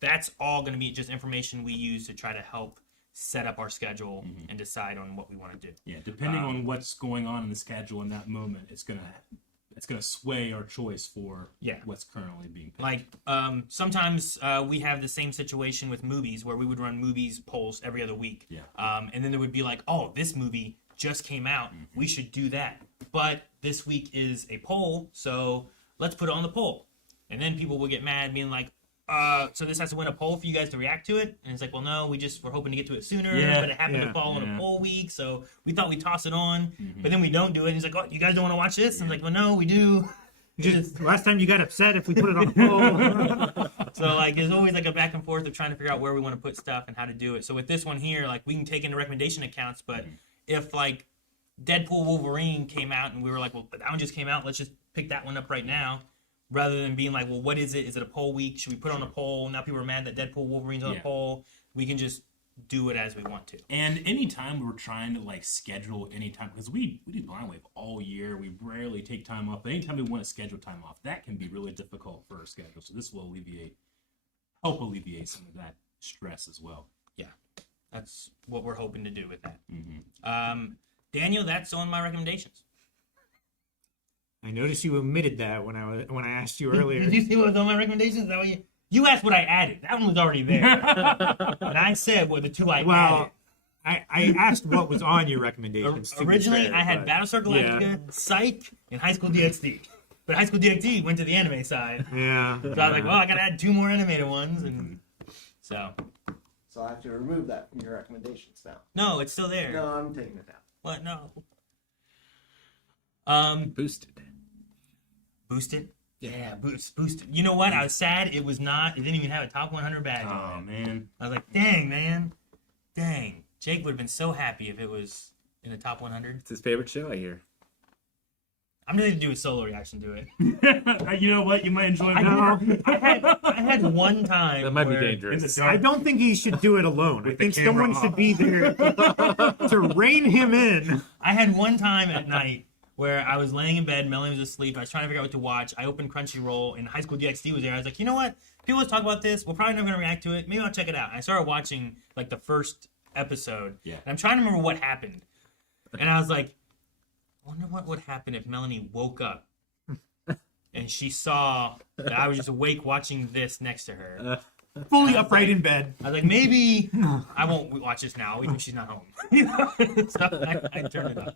that's all going to be just information we use to try to help set up our schedule and decide on what we want to do. Yeah, depending on what's going on in the schedule in that moment, it's gonna sway our choice for what's currently being picked. Like sometimes we have the same situation with movies where we would run movies polls every other week. Yeah. And then there would be like, oh, this movie just came out. We should do that. But this week is a poll, so let's put it on the poll. And then people will get mad, being like, so this has to win a poll for you guys to react to it? And it's like, well, no, we're hoping to get to it sooner, but it happened to fall on a poll week, so we thought we'd toss it on, but then we don't do it. And he's like, oh, you guys don't want to watch this? And I'm like, well, no, we do. Just last time you got upset if we put it on the poll. So, like, there's always, like, a back and forth of trying to figure out where we want to put stuff and how to do it. So with this one here, like, we can take into recommendation accounts, but if, like, Deadpool Wolverine came out and we were like, well, that one just came out, let's just pick that one up right now. Rather than being like, well, what is it? Is it a poll week? Should we put it on a poll? Now people are mad that Deadpool Wolverine's on a poll. We can just do it as we want to. And anytime we're trying to like schedule any time, because we do Blind Wave all year, we rarely take time off. But anytime we want to schedule time off, that can be really difficult for our schedule. So this will help alleviate some of that stress as well. Yeah, that's what we're hoping to do with that. Daniel, that's on my recommendations. I noticed you omitted that when I asked you earlier. Did you see what was on my recommendations? Is that what you asked what I added? That one was already there. And I said what the two I added. I asked what was on your recommendations. Originally, I had Battlestar Galactica, Psych, and High School DxD. But High School DxD went to the anime side. Yeah. So I was like, well, I got to add 2 more animated ones. And so I have to remove that from your recommendations now. No, it's still there. No, I'm taking it down. What? No. Boosted? Yeah, boosted. You know what? I was sad it was not. It didn't even have a top 100 badge on it. Man. I was like, dang, man. Dang. Jake would have been so happy if it was in the top 100. It's his favorite show, I hear. I'm ready to do a solo reaction to it. You know what? You might enjoy it. I had one time. That might be dangerous. I don't think he should do it alone. I think someone should be there to rein him in. I had one time at night where I was laying in bed, Melanie was asleep, I was trying to figure out what to watch. I opened Crunchyroll, and High School DxD was there. I was like, you know what? People always talk about this. We're probably never going to react to it. Maybe I'll check it out. And I started watching, like, the first episode. Yeah. And I'm trying to remember what happened. And I was like, I wonder what would happen if Melanie woke up and she saw that I was just awake watching this next to her. Fully upright in bed. I was like, maybe I won't watch this now, even if she's not home. So I turned it off.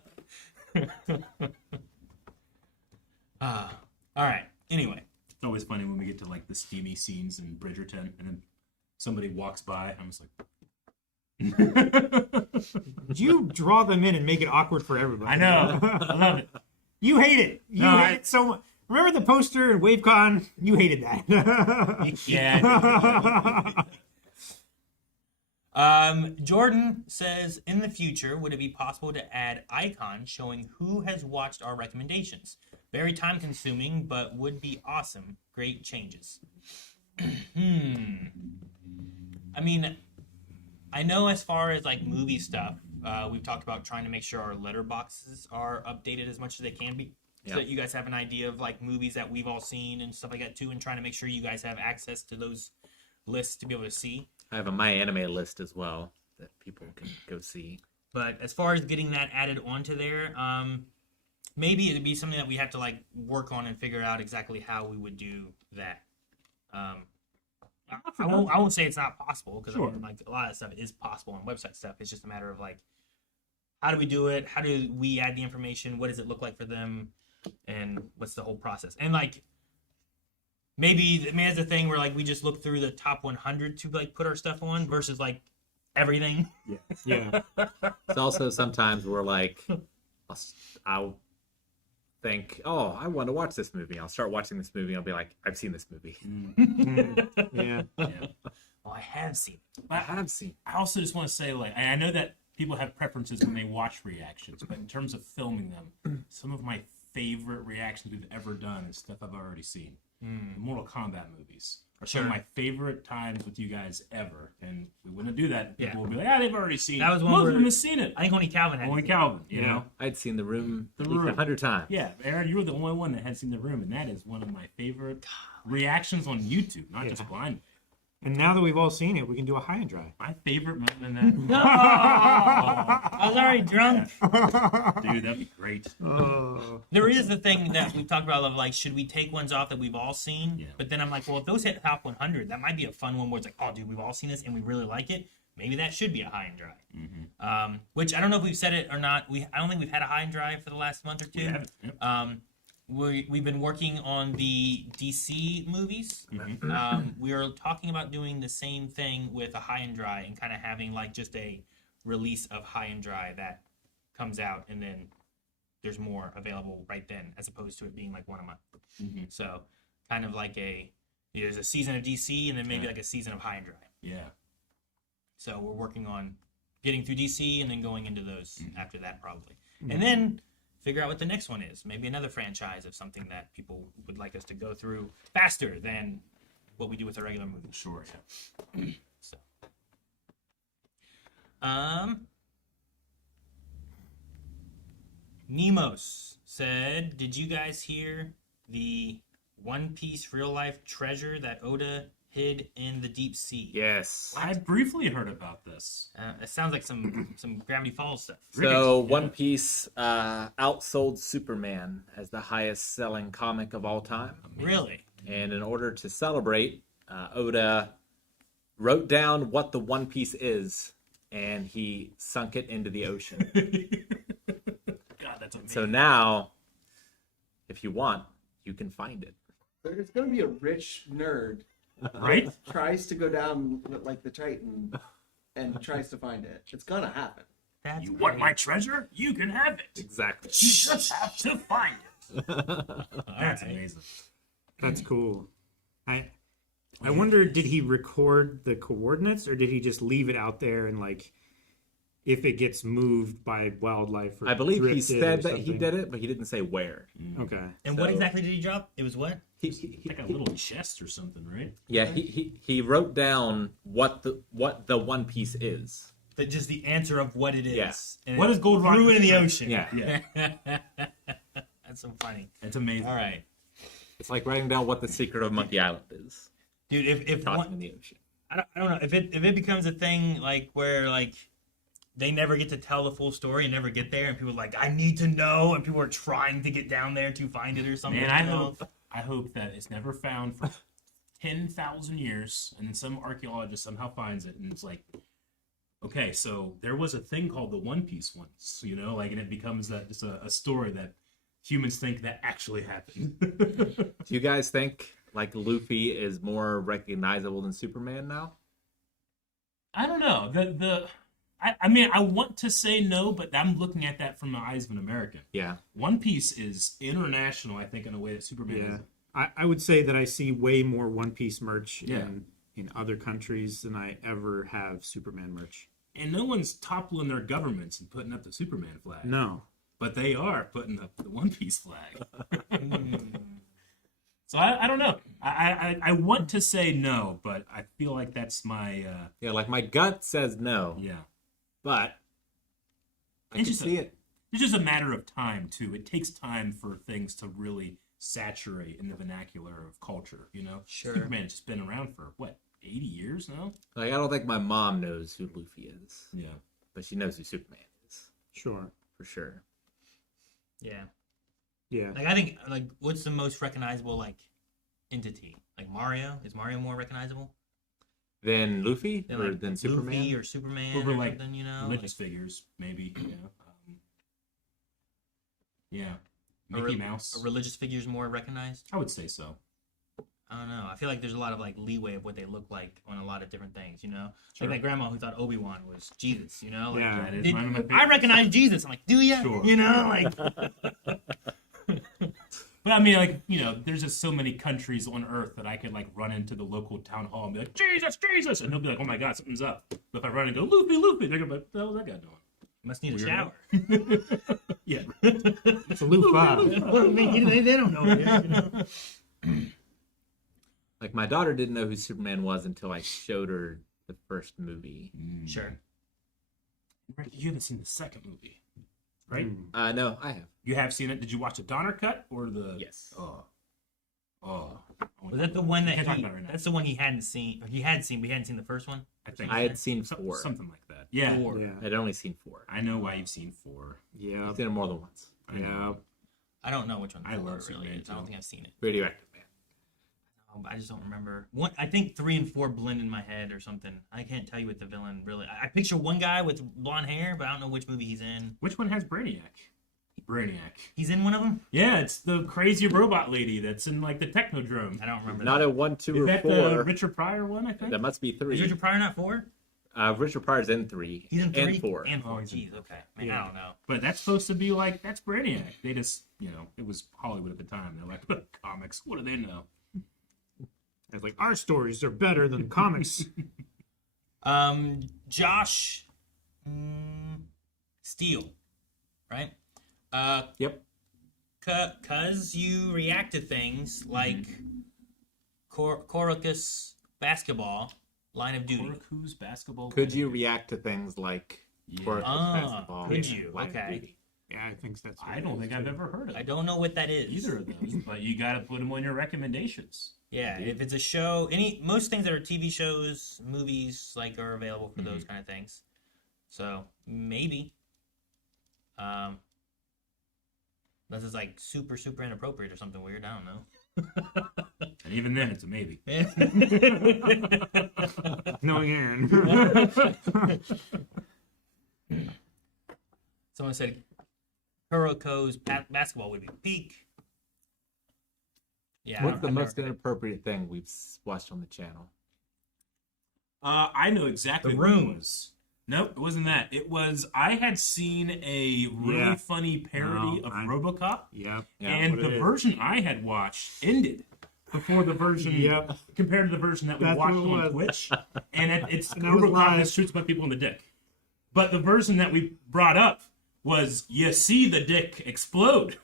All right. Anyway, it's always funny when we get to like the steamy scenes in Bridgerton, and then somebody walks by. I'm just like, You draw them in and make it awkward for everybody. I know, I love it. You hate it. You hate it so much. Remember the poster in WaveCon? You hated that. Yeah. Jordan says, in the future, would it be possible to add icons showing who has watched our recommendations? Very time consuming, but would be awesome. Great changes. I mean, I know as far as like movie stuff, we've talked about trying to make sure our letterboxes are updated as much as they can be. So that you guys have an idea of like movies that we've all seen and stuff like that too, and trying to make sure you guys have access to those lists to be able to see. I have a My Anime list as well that people can go see. But as far as getting that added onto there, maybe it'd be something that we have to like work on and figure out exactly how we would do that. I won't say it's not possible, because I mean, like a lot of stuff is possible on website stuff. It's just a matter of like, how do we do it? How do we add the information? What does it look like for them? And what's the whole process? And like, maybe there's a thing where like we just look through the top 100 to like put our stuff on versus like everything. Yeah. It's also sometimes we're like, I'll think, oh, I want to watch this movie. I'll start watching this movie. I'll be like, I've seen this movie. Yeah. Oh, I have seen it. I have seen. I also just want to say, like, I know that people have preferences when they watch reactions, but in terms of filming them, some of my favorite reactions we've ever done is stuff I've already seen. The Mortal Kombat movies are some of my favorite times with you guys ever, and we wouldn't do that. People will be like, they've already seen it. That was one Most where of them have seen it. I think only Calvin had. Only Calvin, you know. I'd seen The Room, The at least Room. 100 times. Yeah, Aaron, you were the only one that had seen The Room, and that is one of my favorite reactions on YouTube, not just Blind. And now that we've all seen it, we can do a high and dry. My favorite moment in that. No! I was already drunk. Dude, that'd be great. There is the thing that we've talked about of like, should we take ones off that we've all seen? Yeah. But then I'm like, well, if those hit top 100, that might be a fun one where it's like, oh, dude, we've all seen this and we really like it. Maybe that should be a high and dry. Mm-hmm. Which I don't know if we've said it or not. I don't think we've had a high and dry for the last month or two. Yeah. We've been working on the DC movies. We are talking about doing the same thing with a high and dry and kind of having like just a release of high and dry that comes out and then there's more available right then as opposed to it being like one a month. So kind of like there's a season of DC and then maybe like a season of high and dry. Yeah. So we're working on getting through DC and then going into those after that probably. And then figure out what the next one is. Maybe another franchise of something that people would like us to go through faster than what we do with a regular movie. Sure, yeah. So, Nemos said, "Did you guys hear the One Piece real life treasure that Oda hid in the deep sea?" Yes. I briefly heard about this. It sounds like some Gravity Falls stuff. So One Piece outsold Superman as the highest selling comic of all time. Really? And in order to celebrate, Oda wrote down what the One Piece is, and he sunk it into the ocean. God, that's amazing. So now, if you want, you can find it. There's gonna be a rich nerd Right? tries to go down like the Titan and tries to find it. It's gonna happen. That's You want my treasure? You can have it. Exactly. You just have to find it. That's right. amazing. That's cool. I wonder, did he record the coordinates or did he just leave it out there and like if it gets moved by wildlife or I believe he drifted said or that he something? did it, but he didn't say where. Okay. And what exactly did he drop? It was what? Like a little chest or something, right? Yeah, he wrote down what the One Piece is. But just the answer of what it is. Yeah. And What it is Gold Rock? threw it in the ocean. Yeah. Yeah. That's so funny. It's amazing. All right. It's like writing down what the secret of Monkey Island is. Dude, if Tossing one, in the ocean. I don't know if it becomes a thing like where like they never get to tell the full story and never get there, and people are like, I need to know, and people are trying to get down there to find it or something. Man, you know? I hope that it's never found for 10,000 years, and then some archaeologist somehow finds it, and it's like, okay, so there was a thing called the One Piece once, you know, like, and it becomes that just a story that humans think that actually happened. Do you guys think like Luffy is more recognizable than Superman now? I don't know. I mean, I want to say no, but I'm looking at that from the eyes of an American. Yeah. One Piece is international, I think, in a way that Superman Yeah. isn't. I would say that I see way more One Piece merch Yeah. in other countries than I ever have Superman merch. And no one's toppling their governments and putting up the Superman flag. No. But they are putting up the One Piece flag. So I don't know. I want to say no, but I feel like that's my Yeah, like my gut says no, yeah. but I It's can just see it. It's just a matter of time too. It takes time for things to really saturate in the vernacular of culture. You know, Sure. Superman's just been around for what 80 years now. Like I don't think my mom knows who Luffy is, Yeah. but she knows who Superman is Sure. for sure. Yeah. Yeah. Like I think like what's the most recognizable like entity? Like Mario? Is Mario more recognizable Then Luffy than or like than Luffy Superman? or Superman Over or like something? You know, religious figures, maybe. Yeah. Yeah. Like, Mickey Mouse. religious figures more recognized. I would say so. I don't know. I feel like there's a lot of like leeway of what they look like on a lot of different things. You know, Sure. like that grandma who thought Obi-Wan was Jesus. You know, like, Yeah. That is did- one of my I favorites. recognize Jesus. I'm like, do you? Sure. You know, like But I mean, like, you know, there's just so many countries on Earth that I could like run into the local town hall and be like, Jesus, Jesus, and they'll be like, oh my God, something's up. But if I run and go, Luffy, Luffy, they're gonna be like, what the hell's that guy doing? must need a Weirdo. shower. Yeah. It's a loofah. Well, I mean, they don't know yet, you know? Like my daughter didn't know who Superman was until I showed her the first movie. Sure. You haven't seen the second movie, right? No, I have. You have seen it. Did you watch the Donner cut or the? Yes. Oh, Oh, Was that the one that Can't talk he? about it right now. That's the one he hadn't seen. Or he had seen, but he hadn't seen the first one. I think I had seen so- 4. something like that. Yeah, 4. Yeah. I'd only seen 4. I know why you've seen 4. Yeah. I've seen it more than once. I know. I don't know which one. I 4 love really Superman is. I don't too. think I've seen it. Radioactive Man. I just don't remember. One, I think 3 and 4 blend in my head or something. I can't tell you what the villain really. I picture one guy with blonde hair, but I don't know which movie he's in. Which one has Brainiac? Brainiac. He's in one of them. Yeah, it's the crazy robot lady that's in like the Technodrome. I don't remember. Not at 1, 2, Is or that 4. the Richard Pryor one? I think. That must be Is 3. Richard Pryor not 4? Richard Pryor's in 3. He's in 3 and 4. And 4. Oh, he's in Jeez. Okay. Man, Yeah. I don't know. But that's supposed to be like that's Brainiac. They just it was Hollywood at the time. They're like comics. What do they know? It's like our stories are better than comics. Josh Steele, right? Yep. Cause you react to things like Coracus basketball, Line of Duty. Koraku's basketball. Could you react to things like Yeah. Coracus Ah, basketball? could you? Line of Okay. Duty? Yeah, I think that's. I don't think I've ever heard of I don't know what that is. either of those, but you got to put them on your recommendations. Yeah, if it's a show, most things that are TV shows, movies, like are available for those kind of things. So maybe, unless it's like super inappropriate or something weird. I don't know. And even then, it's a maybe. Knowing Aaron. Someone said Kuroko's basketball would be peak. Yeah. What's the I've most never- inappropriate thing we've watched on the channel? I know exactly The what it Room. was. Nope, it wasn't that. It was I had seen a really Yeah. funny parody No, of I- RoboCop, Yep. Yeah, and what it the is. version I had watched ended before the version Yep. compared to the version that we That's watched what it on was. Twitch. And it's And that was RoboCop that live. shoots a bunch of people in the dick. But the version that we brought up was you see the dick explode,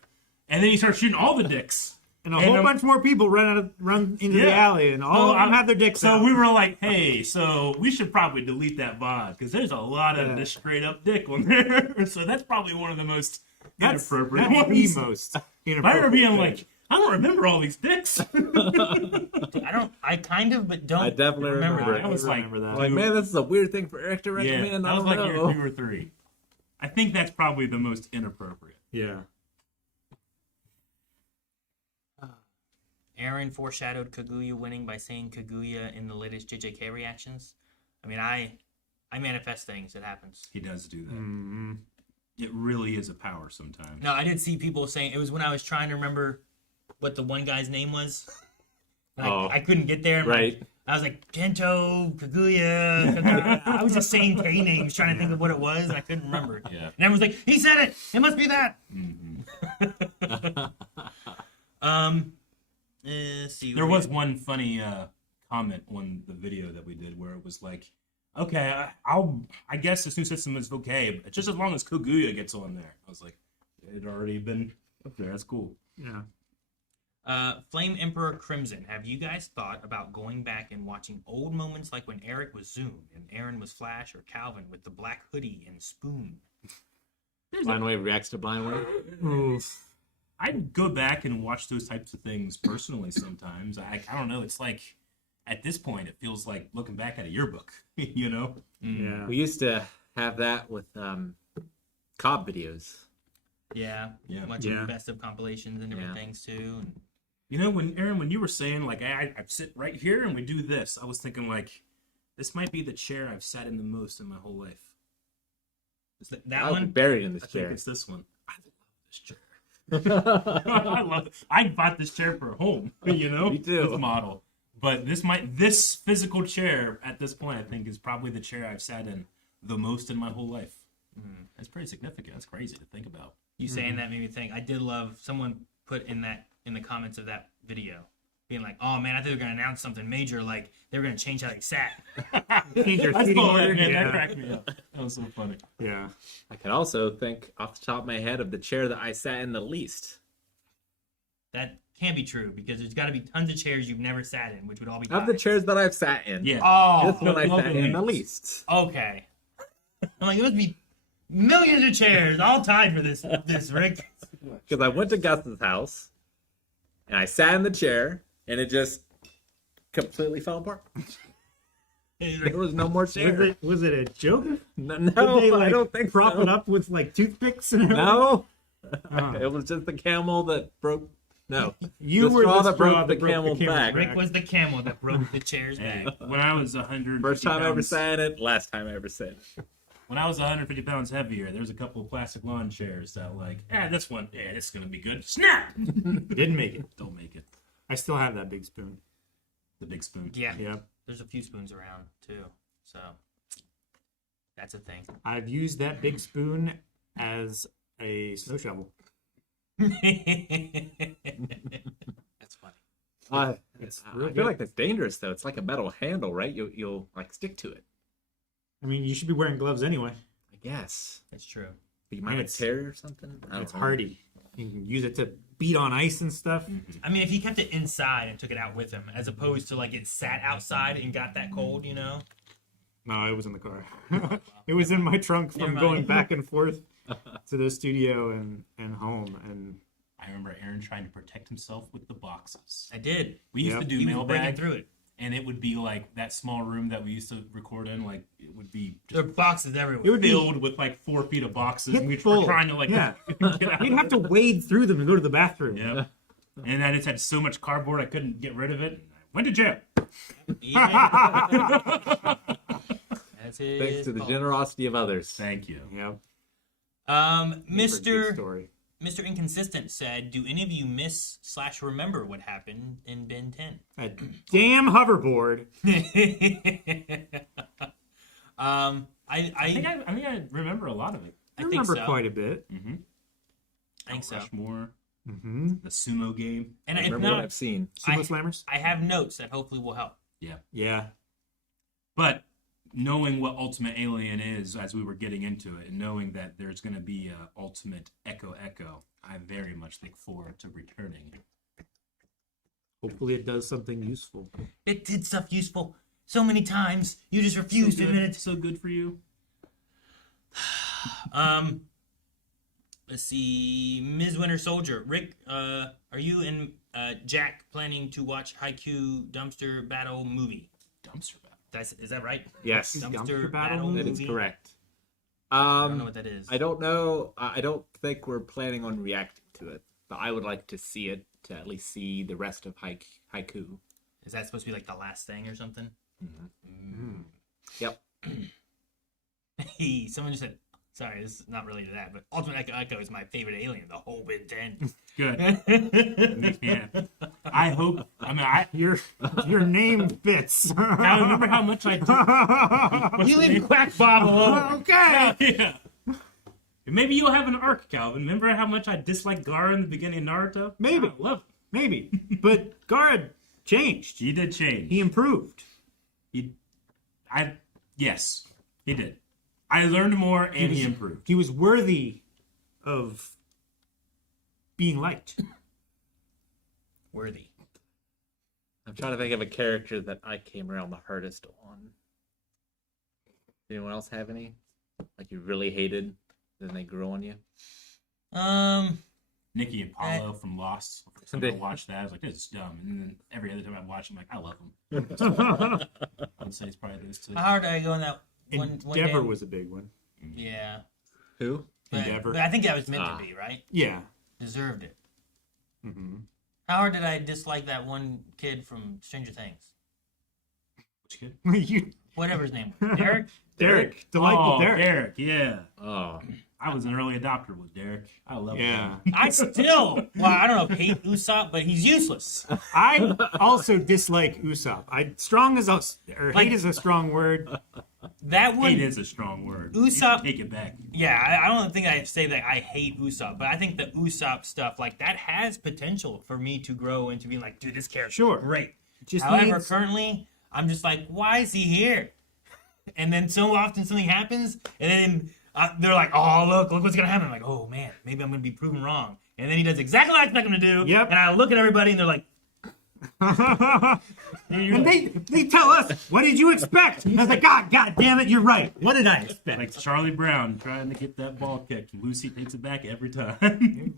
and then you start shooting all the dicks. And a whole bunch more people run into the alley, and all of them have their dicks So out. we were like, hey, so we should probably delete that VOD because there's a lot of Yeah. this straight up dick on there. So that's probably one of the most that's inappropriate the ones. most I inappropriate. remember being thing. like, I don't remember all these dicks. I kind of, but don't. I definitely remember I it. was like, remember that. I'm like, man, this is a weird thing for Eric to yeah, recommend. that I was don't like know. year 2 or 3. I think that's probably the most inappropriate. Yeah. Aaron foreshadowed Kaguya winning by saying Kaguya in the latest JJK reactions. I mean, I manifest things. It happens. He does do that. Mm-hmm. It really is a power sometimes. No, I did see people saying it was when I was trying to remember what the one guy's name was. And I couldn't get there. Right. I was like, Kento, Kaguya. I was just saying K names, trying to think of what it was, and I couldn't remember. Yeah. And everyone's like, he said it. It must be that. Let's see. There was one funny comment on the video that we did where it was like, okay, I guess this new system is okay, but just as long as Kaguya gets on there. I was like, it had already been up there. That's cool. Yeah. Flame Emperor Crimson. Have you guys thought about going back and watching old moments like when Eric was Zoom and Aaron was Flash or Calvin with the black hoodie and spoon? Blind Wave reacts to Blind Wave. Oof. I'd go back and watch those types of things personally sometimes. I don't know. It's like, at this point, it feels like looking back at a yearbook, you know? Yeah. We used to have that with Cobb videos. Yeah. Yeah. Much Yeah. of best of compilations and different Yeah. things too. And You know, when you were saying, like, I sit right here and we do this, I was thinking, like, this might be the chair I've sat in the most in my whole life. that I'll be one. buried in this I think chair. it's this one. I love this chair. I love it. I bought this chair for a home, you know? Me too. This model. But this physical chair at this point, I think, is probably the chair I've sat in the most in my whole life. That's pretty significant. That's crazy to think about. You saying that made me think. I did love someone put in the comments of that video, being like, "Oh man, I thought they were gonna announce something major, like they were gonna change how they sat." Change your I seating saw that, order. man. That Yeah. cracked me up. That was so funny. Yeah. I can also think off the top of my head of the chair that I sat in the least. That can't be true because there's got to be tons of chairs you've never sat in, which would all be Of the tied. chairs that I've sat in, Yeah. Oh, this one I love sat the in the least. least. okay. I'm like, it must be millions of chairs all tied for this Rick. Because I went to Gus's house, and I sat in the chair, and it just completely fell apart. There was no more chair. Was it a joke? No, Did they, like, I don't think prop so. it up with like toothpicks and everything? No, Oh. it was just the camel that broke. No, You the were straw the that broke straw the that broke camel's back. Rick was the camel that broke the chair's Hey, back. when I was 150 First time I ever pounds, said it. Last time I ever said it. when I was 150 pounds heavier, there was a couple of plastic lawn chairs that this one, this is gonna be good. Snap! Didn't make it. Don't make it. I still have that big spoon. The big spoon. Yeah, Yeah. there's a few spoons around too, so that's a thing. I've used that big spoon as a snow shovel. That's funny. It's I real feel good. like that's dangerous though. It's like a metal handle, right? You'll like stick to it. I mean, you should be wearing gloves anyway. I guess. It's true. But you might It's- tear or something. I don't It's know. hardy. You can use it to beat on ice and stuff. I mean, if he kept it inside and took it out with him, as opposed to like it sat outside and got that cold, you know. No, it was in the car. It was in my trunk Never from mind. going back and forth to the studio and home. And I remember Aaron trying to protect himself with the boxes. I did. We used Yep. to do He was breaking mailbag, through it. and it would be like that small room that we used to record in. Like it would be There just are boxes everywhere. it would be filled with like 4 feet of boxes, and we were full. trying to like Yeah. get out. you'd have to wade through them to go to the bathroom. Yeah. And I just had so much cardboard I couldn't get rid of it. I went to jail. Yeah. That's his Thanks to the fault. generosity of others. Thank you. Yeah. Good Mr. story. Mr. Inconsistent said, "Do any of you miss/remember what happened in Ben 10?" A damn hoverboard. I think I remember a lot of it. I think remember so. quite a bit. I think so. Rushmore, Mm-hmm. the sumo game. And I if remember what not, I've seen. Sumo slammers. I have notes that hopefully will help. Yeah. But knowing what Ultimate Alien is as we were getting into it, and knowing that there's going to be a Ultimate Echo, I very much look forward to returning. Hopefully, it does something useful. It did stuff useful so many times. You just refused to admit it. So good for you. Let's see. Ms. Winter Soldier. Rick, are you and Jack planning to watch Haikyuu Dumpster Battle movie? Dumpster battle. Is that right? Yes, Dumpster Battle? that is movie? correct. I don't know what that is. I don't know. I don't think we're planning on reacting to it, but I would like to see it to at least see the rest of Haiku. Is that supposed to be like the last thing or something? Yep. Hey, someone just said, sorry, this is not related to that, but Ultimate Echo is my favorite alien, the whole Ben 10. Good. Makes me happy. I hope. I mean, Your name fits. I remember how much I did. You leave Quack Bob alone. Okay. Yeah. Maybe you'll have an arc, Calvin. Remember how much I disliked Gaara in the beginning of Naruto? Maybe. I love Maybe. But Gaara changed. He did change. He improved. Yes, he did. I learned more and he improved. He was worthy of being liked. Worthy. I'm trying to think of a character that I came around the hardest on. Anyone else have any? Like you really hated, then they grew on you? Nikki and Paulo from Lost. First time I watched that, I was like, this is dumb. And then every other time I watch, I'm like, I love him. I would say it's probably those two. How hard did I go in that one Endeavor day? was a big one. Yeah. Who? But, Endeavor. but I think that was meant to be, right? Yeah. Deserved it. Mm-hmm. How hard did I dislike that one kid from Stranger Things? Which kid? You, Whatever his name was. Derek? Derek. Delightful Derek. Derek, yeah. Oh, I was an early adopter with Derek. I love Yeah. him. I still, well, I don't know, hate Usopp, but he's useless. I also dislike Usopp. Hate is a strong word. That one, Hate is a strong word. Usopp- You take it back. yeah, I don't think I say that I hate Usopp, but I think the Usopp stuff, like, that has potential for me to grow into being like, dude, this character's Sure. great. Just However, needs- currently, I'm just like, why is he here? And then so often something happens, and then they're like, oh, look what's going to happen. I'm like, oh, man, maybe I'm going to be proven wrong. And then he does exactly what I expect him to do. Yep. And I look at everybody, and they're like, and they tell us, what did you expect? And I was like, God damn it, you're right. What did I expect? Like Charlie Brown trying to get that ball kicked. Lucy takes it back every time.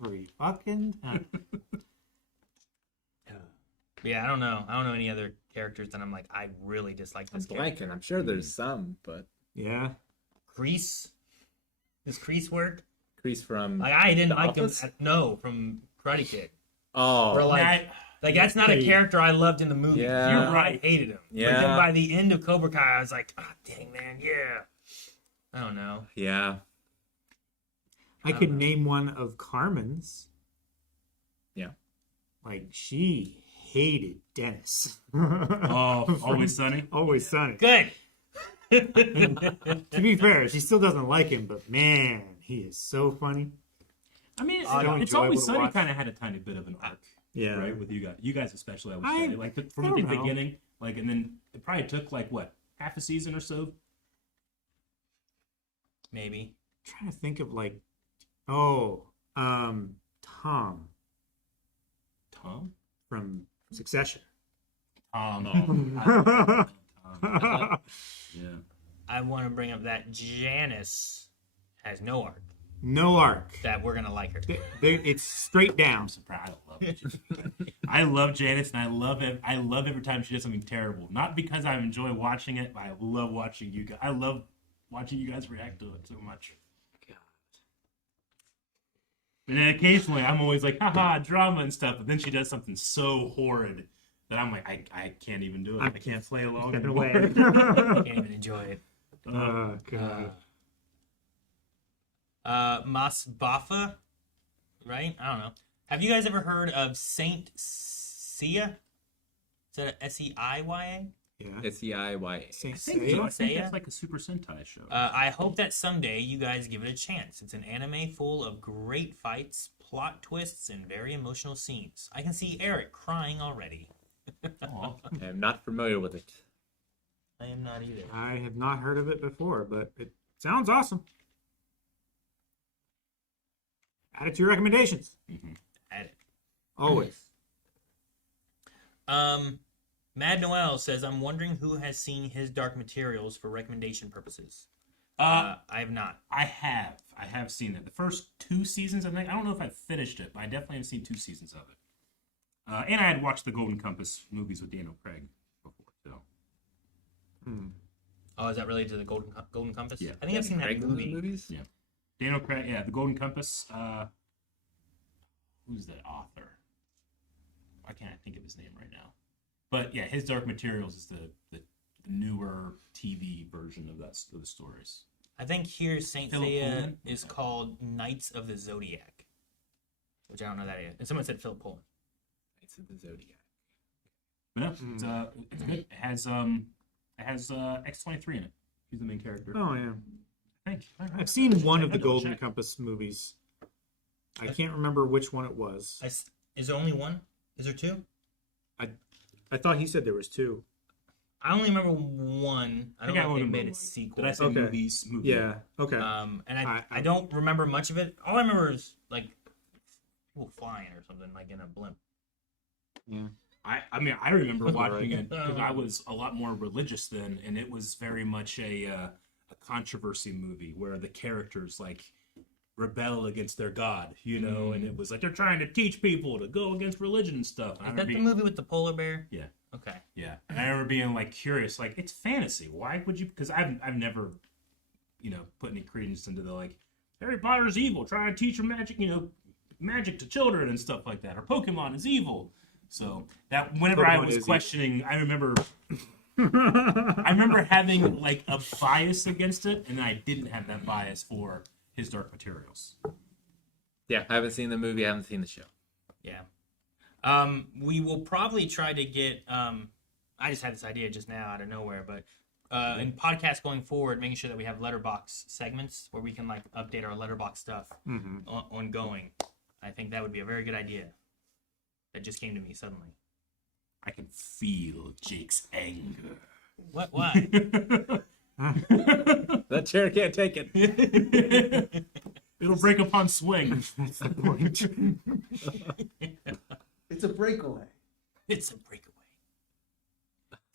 Every fucking time. Yeah, I don't know. I don't know any other characters that I'm like, I really dislike I'm this character. blanking. I'm sure there's some, but Yeah. Kreese. Does Kreese work? Kreese from Like, I didn't The like him. Office? No, from Karate Kid. Oh, Or like that's not a character I loved in the movie. Yeah. You're right. I hated him. Yeah. But then by the end of Cobra Kai, I was like, oh, dang, man, yeah. I don't know. yeah. I could name one of Carmen's. Yeah. Like, she hated Dennis. Oh, Always Sunny. Always Sunny. Good. To be fair, she still doesn't like him, but man, he is so funny. I mean, So It's enjoyable Always to Sunny watch. kind of had a tiny bit of an arc, Yeah. right? With you guys especially, I would I say, like I from don't the know. beginning, like, and then it probably took like what, half a season or so. Maybe. I'm trying to think of like, Tom Tom. from Succession. Tom. Yeah. I want to bring up that Janice has no arc. No arc. That we're going to like her. It's straight down. I'm surprised. I love it. I love Janice, and I love it. I love every time she does something terrible. Not because I enjoy watching it, but I love watching you guys. I love watching you guys react to it so much. God. And then occasionally, I'm always like, haha, drama and stuff. But then she does something so horrid that I'm like, I can't even do it. I can't play along Stepping anymore. away. Can't even enjoy it. Oh, God. Mas Bafa, right? I don't know. Have you guys ever heard of Saint Seiya? Is that a Seiya? Yeah. SEIYA. Saint I think Seiya? that's like a Super Sentai show. I hope that someday you guys give it a chance. It's an anime full of great fights, plot twists, and very emotional scenes. I can see Eric crying already. Aw. I am not familiar with it. I am not either. I have not heard of it before, but it sounds awesome. Add it to your recommendations. Add it. Always. Mad Noel says, I'm wondering who has seen his Dark Materials for recommendation purposes. Uh, I have not. I have seen it. The first 2 seasons, I think. I don't know if I finished it, but I definitely have seen 2 seasons of it. And I had watched the Golden Compass movies with Daniel Craig before, so. Oh, is that related to the Golden Compass? Yeah. I think I've seen that Craig movie. movies? Yeah. Daniel Craig, yeah, the Golden Compass. Who's that author? I can't think of his name right now. But yeah, his Dark Materials is the newer TV version of the stories. I think here Saint Philip Seiya Pullman? is called Knights of the Zodiac, which I don't know that is. And someone said Philip Pullman. Knights of the Zodiac. But no, it's good. It has X-23 in it. He's the main character. Oh, yeah. I think. I've seen one of I the don't Golden check. Compass movies. I can't remember which one it was. Is there only one? Is there 2? I thought he said there was 2. I only remember one. I don't know if they made a sequel. Did I say Okay. movies? Movie. Yeah. Okay. And I- I don't remember much of it. All I remember is like people flying or something, like in a blimp. Yeah. I mean, I remember Right. watching it because I was a lot more religious then, and it was very much a controversy movie where the characters like rebel against their god, you know, and it was like they're trying to teach people to go against religion and stuff. And I Is that remember the being, movie with the polar bear? yeah, Okay. yeah, and I remember being like curious, like it's fantasy. Why would you? Because I've never, put any credence into the like Harry Potter's evil, trying to teach her magic, magic to children and stuff like that, or Pokemon is evil. So that whenever I Pokemon was is questioning, I remember having like a bias against it, and I didn't have that bias for his Dark Materials. Yeah, I haven't seen the movie. I haven't seen the show. Yeah. We will probably try to get. I just had this idea just now out of nowhere, but in podcasts going forward, making sure that we have letterbox segments where we can like update our letterbox stuff ongoing. I think that would be a very good idea. That just came to me suddenly. I can feel Jake's anger. What? Why? That chair can't take it. It'll break upon swing. That's the point. It's a breakaway. It's a breakaway.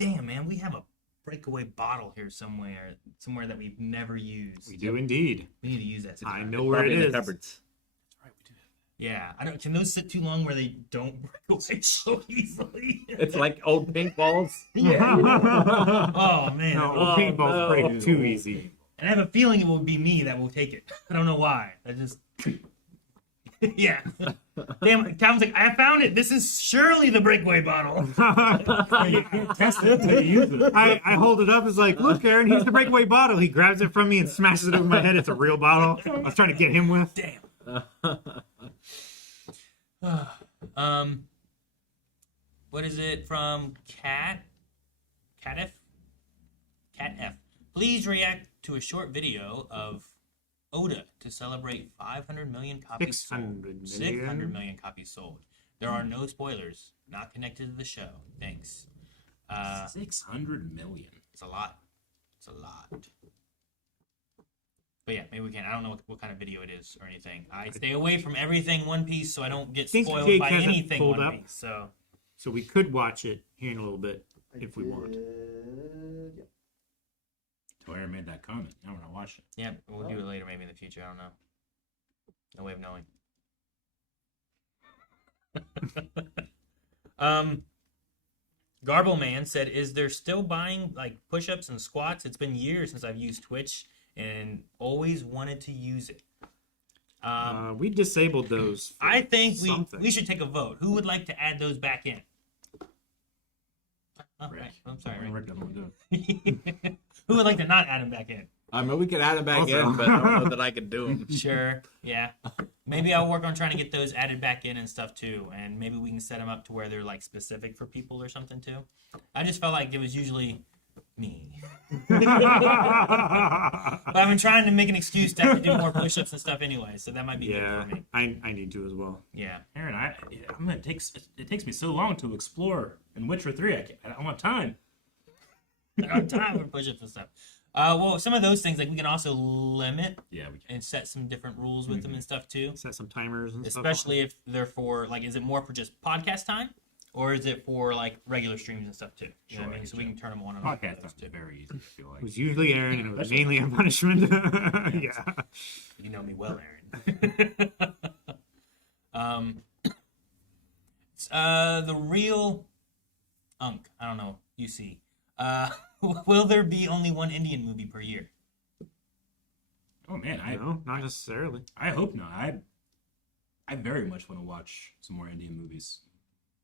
Damn, man, we have a breakaway bottle here somewhere that we've never used. We do indeed. We need to use that. I know where it Probably in is. the cupboards. That's right, we do Yeah, I don't. Can those sit too long where they don't break away so easily? It's like old pink balls. Yeah. Oh man. No, Oh, paintballs no. break too easy. And I have a feeling it will be me that will take it. I don't know why. I just. Yeah. Damn, Calvin's like, I found it. This is surely the breakaway bottle. You can't test it until you use it. I hold it up. It's like, look, Aaron, here's the breakaway bottle. He grabs it from me and smashes it over my head. It's a real bottle. I was trying to get him with. Damn. What is it from Cat F? Please react to a short video of Oda to celebrate 500 million copies 600 million. 600 million copies sold. There are no spoilers. Not connected to the show. Thanks. 600 million. It's a lot. It's a lot. But yeah, maybe we can. I don't know what kind of video it is or anything. I stay away from everything One Piece so I don't get think spoiled Jake by has it anything pulled One up. Piece. So So we could watch it here in a little bit if we did- want. yeah. So Aaron made that comment. Now we're not watching. yeah, we'll do it later, maybe in the future. I don't know. No way of knowing. Garble Man said, "Is there still buying like push-ups and squats? It's been years since I've used Twitch and always wanted to use it." We disabled those. for I think something. we should take a vote. Who would like to add those back in? Oh, Rick. right. I'm sorry, Rick Rick. doesn't want to do it. Who would like to not add him back in? I mean, we could add them back Also. in, but I don't know that I could do them. Sure, yeah. Maybe I'll work on trying to get those added back in and stuff too, and maybe we can set them up to where they're like specific for people or something too. I just felt like it was usually me, but I've been trying to make an excuse to have to do more push-ups and stuff anyway, so that might be Yeah, good for me. I need to as well. Yeah, Aaron, it takes me so long to explore in Witcher 3. I don't want time. I don't have time for push-ups and stuff. Well, some of those things like we can also limit Yeah, we can. and set some different rules with them and stuff too. Set some timers and stuff. Especially if they're for like, is it more for just podcast time, or is it for like regular streams and stuff too? You know what I Sure, mean? So we can turn them on and off. Podcast those stuff too. is very easy, I feel It like. was usually Aaron, and it was Especially- mainly a punishment. Yeah. You know me well, Aaron. The real Unk. I don't know. You see. Will there be only one Indian movie per year? Oh man, No, not necessarily. I hope not. I very much want to watch some more Indian movies.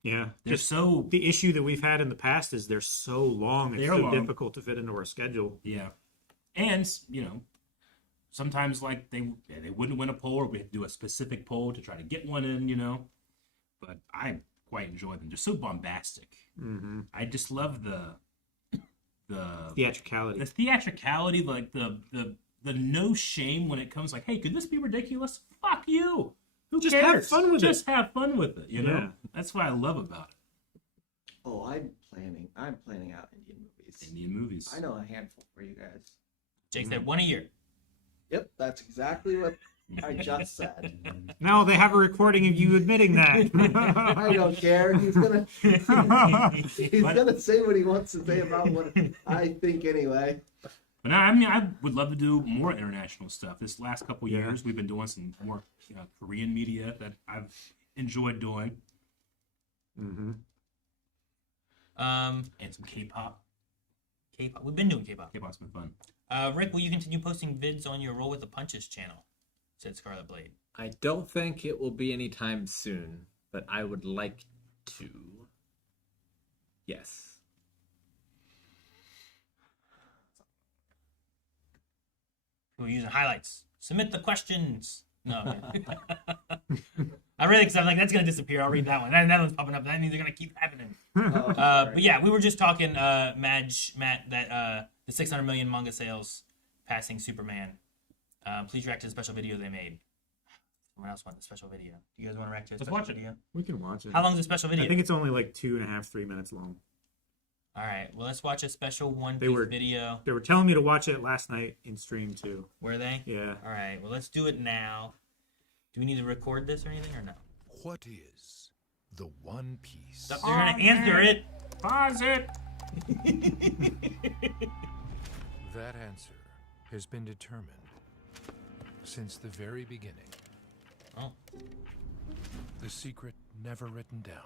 Yeah. They're Just so the issue that we've had in the past is they're so long. It's They're so long. difficult to fit into our schedule. yeah, and sometimes like they wouldn't win a poll, or we have to do a specific poll to try to get one in. But I quite enjoy them. They're so bombastic. Mm-hmm. I just love the Theatricality. theatricality, like the no shame when it comes like, hey, could this be ridiculous? Fuck you. Who Just cares? have fun with it. Just have fun with it. You know, Yeah. that's what I love about Oh, I'm planning out Indian movies. it. Indian movies. I know a handful for you guys. Jake said one a year. Yep, that's exactly what I just said. No, they have a recording of you admitting that. I don't care. He's gonna say what he wants to say about what I think anyway. But no, I mean, I would love to do more international stuff. This last couple Yeah. years, we've been doing some more Korean media that I've enjoyed doing, Mm-hmm. and some K-pop. K-pop. We've been doing K-pop. K-pop's been fun. Rick, will you continue posting vids on your Roll with the Punches channel? Said Scarlet Blade. I don't think it will be anytime soon, but I would like to. Yes. We're using highlights. Submit the questions. No. I really, because I'm like, that's going to disappear. I'll read that one. That one's popping up. That means they're going to keep happening. Oh, But yeah, we were just talking, Matt, that the 600 million manga sales passing Superman. Please react to the special video they made. Someone else wanted the special video. Do you guys want to react to a Let's special watch it. video? We can watch it. How long is the special video? I think it's only like 2.5, 3 minutes long. All right. Well, let's watch a special One They Piece were- video. They were telling me to watch it last night in stream too. Were they? Yeah. All right. Well, let's do it now. Do we need to record this or anything or no? What is the One Piece? They're going to answer it. Pause it. That answer has been determined since the very beginning. Oh. The secret never written down.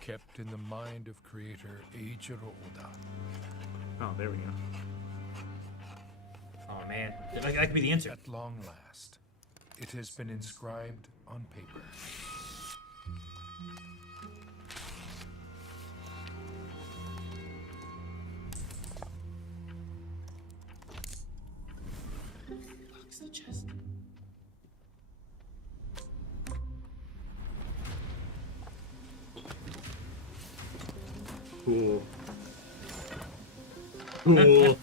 Kept in the mind of creator Eijiro Oda. Oh, there we go. Oh man, that could be the answer. At long last, it has been inscribed on paper. Box the chest. Cool. Cool.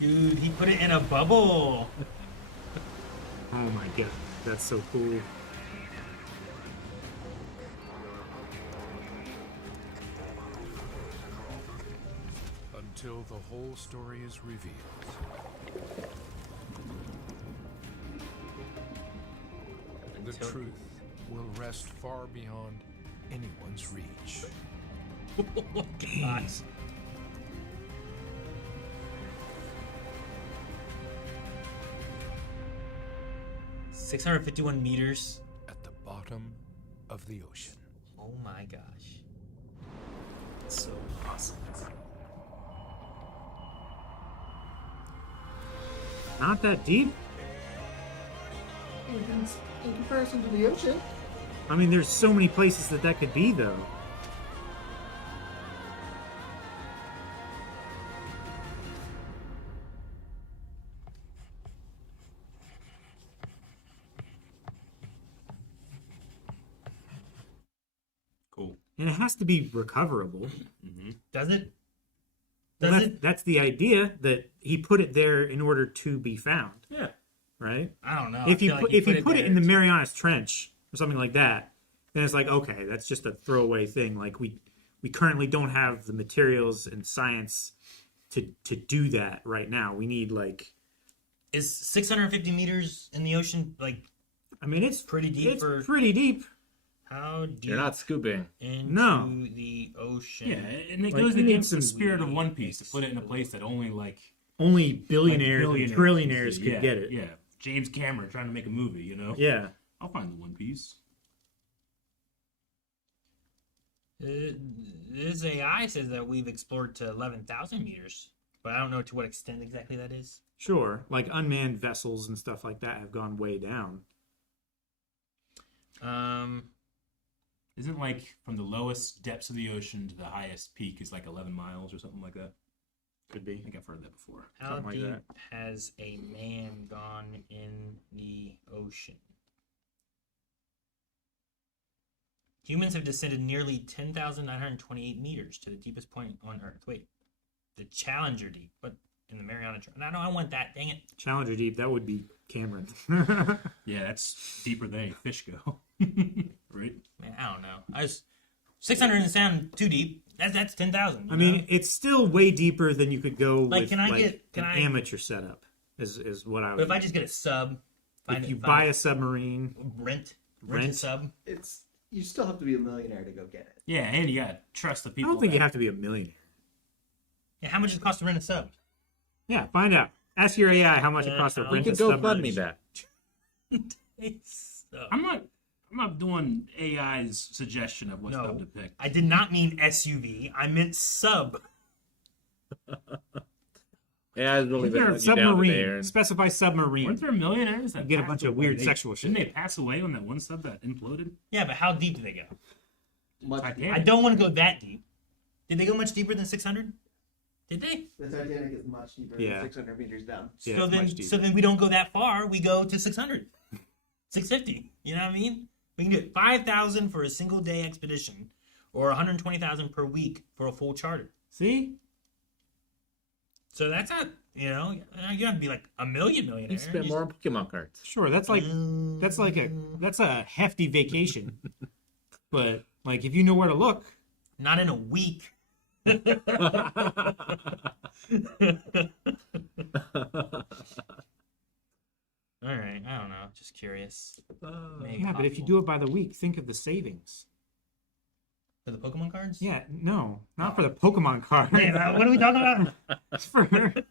Dude, he put it in a bubble. Oh my god, that's so cool. Until the whole story is revealed. The Until- truth will rest far beyond anyone's reach. Oh God. 651 meters. At the bottom of the ocean. Oh my gosh. So awesome. Not that deep. In comparison to the ocean. I mean, there's so many places that could be, though. Cool. And it has to be recoverable. Does it? Well, Does it? that's the idea, that he put it there in order to be found, Yeah. right? I don't know. If I you feel put, like if you put it there in the to- Marianas Trench or something like that, then it's like, okay, that's just a throwaway thing. Like we currently don't have the materials and science to do that right now. We need Is 650 meters in the ocean like I mean, it's pretty deep It's for- pretty deep. how deep You're not scooping. into No. the ocean? Yeah, and it Like, goes you need against the some spirit of One Piece to put it in a place that only Only billionaires and billionaires trillionaires can could see. get it. Yeah, James Cameron trying to make a movie, you know? Yeah. I'll find the One Piece. This AI says that we've explored to 11,000 meters, but I don't know to what extent exactly that is. Sure. Like unmanned vessels and stuff like that have gone way down. Isn't from the lowest depths of the ocean to the highest peak is 11 miles or something like that? Could I be. think I've heard that before. How Something like deep that. has a man gone in the ocean? Humans have descended nearly 10,928 meters to the deepest point on Earth. Wait, the Challenger Deep, but in the Mariana Trench. No, I want that. Dang it. Challenger Deep, that would be Cameron. Yeah, that's deeper than any fish go. Right? Man, I don't know. 600 doesn't sound too deep. That's 10,000. I mean, it's still way deeper than you could go with can I an amateur setup. Is what I would. But if I just get a sub, if you buy a submarine, rent a Rent? sub. You still have to be a millionaire to go get it. Yeah, and you gotta trust the I people. don't think you that- have to be a millionaire. Yeah, how much does it cost to rent a sub? Yeah, find out. Ask your AI how much it Yeah, costs to you You rent a could go submarine. fund me that. I'm not doing AI's suggestion of what No. sub to pick. I did not mean SUV. I meant sub. Yeah, it's really If you're been a you down today, submarine, Aaron. specify submarine. Weren't there millionaires that You get a passed bunch of away? weird sexual Didn't shit. they pass away on that one sub that imploded? Yeah, but how deep do they go? Much Titanic. I don't want to go that deep. Did they go much deeper than 600? Did they? The Titanic is much deeper Yeah. than 600 meters down. Yeah, so it's then, much deeper. so then we don't go that far. We go to 600, 650. You know what I mean? We can do it 5,000 for a single day expedition, or 120,000 per week for a full charter. See? So that's not, you don't have to be like a millionaire. You spent more on Pokemon cards. Sure, that's a hefty vacation. But if you know where to look, Not in a week. All right, I don't know. Just curious. Maybe yeah, but if you do it by the week, think of the savings. for the Pokemon cards, Yeah, no, not for the Pokemon card. Wait, what are we talking about? For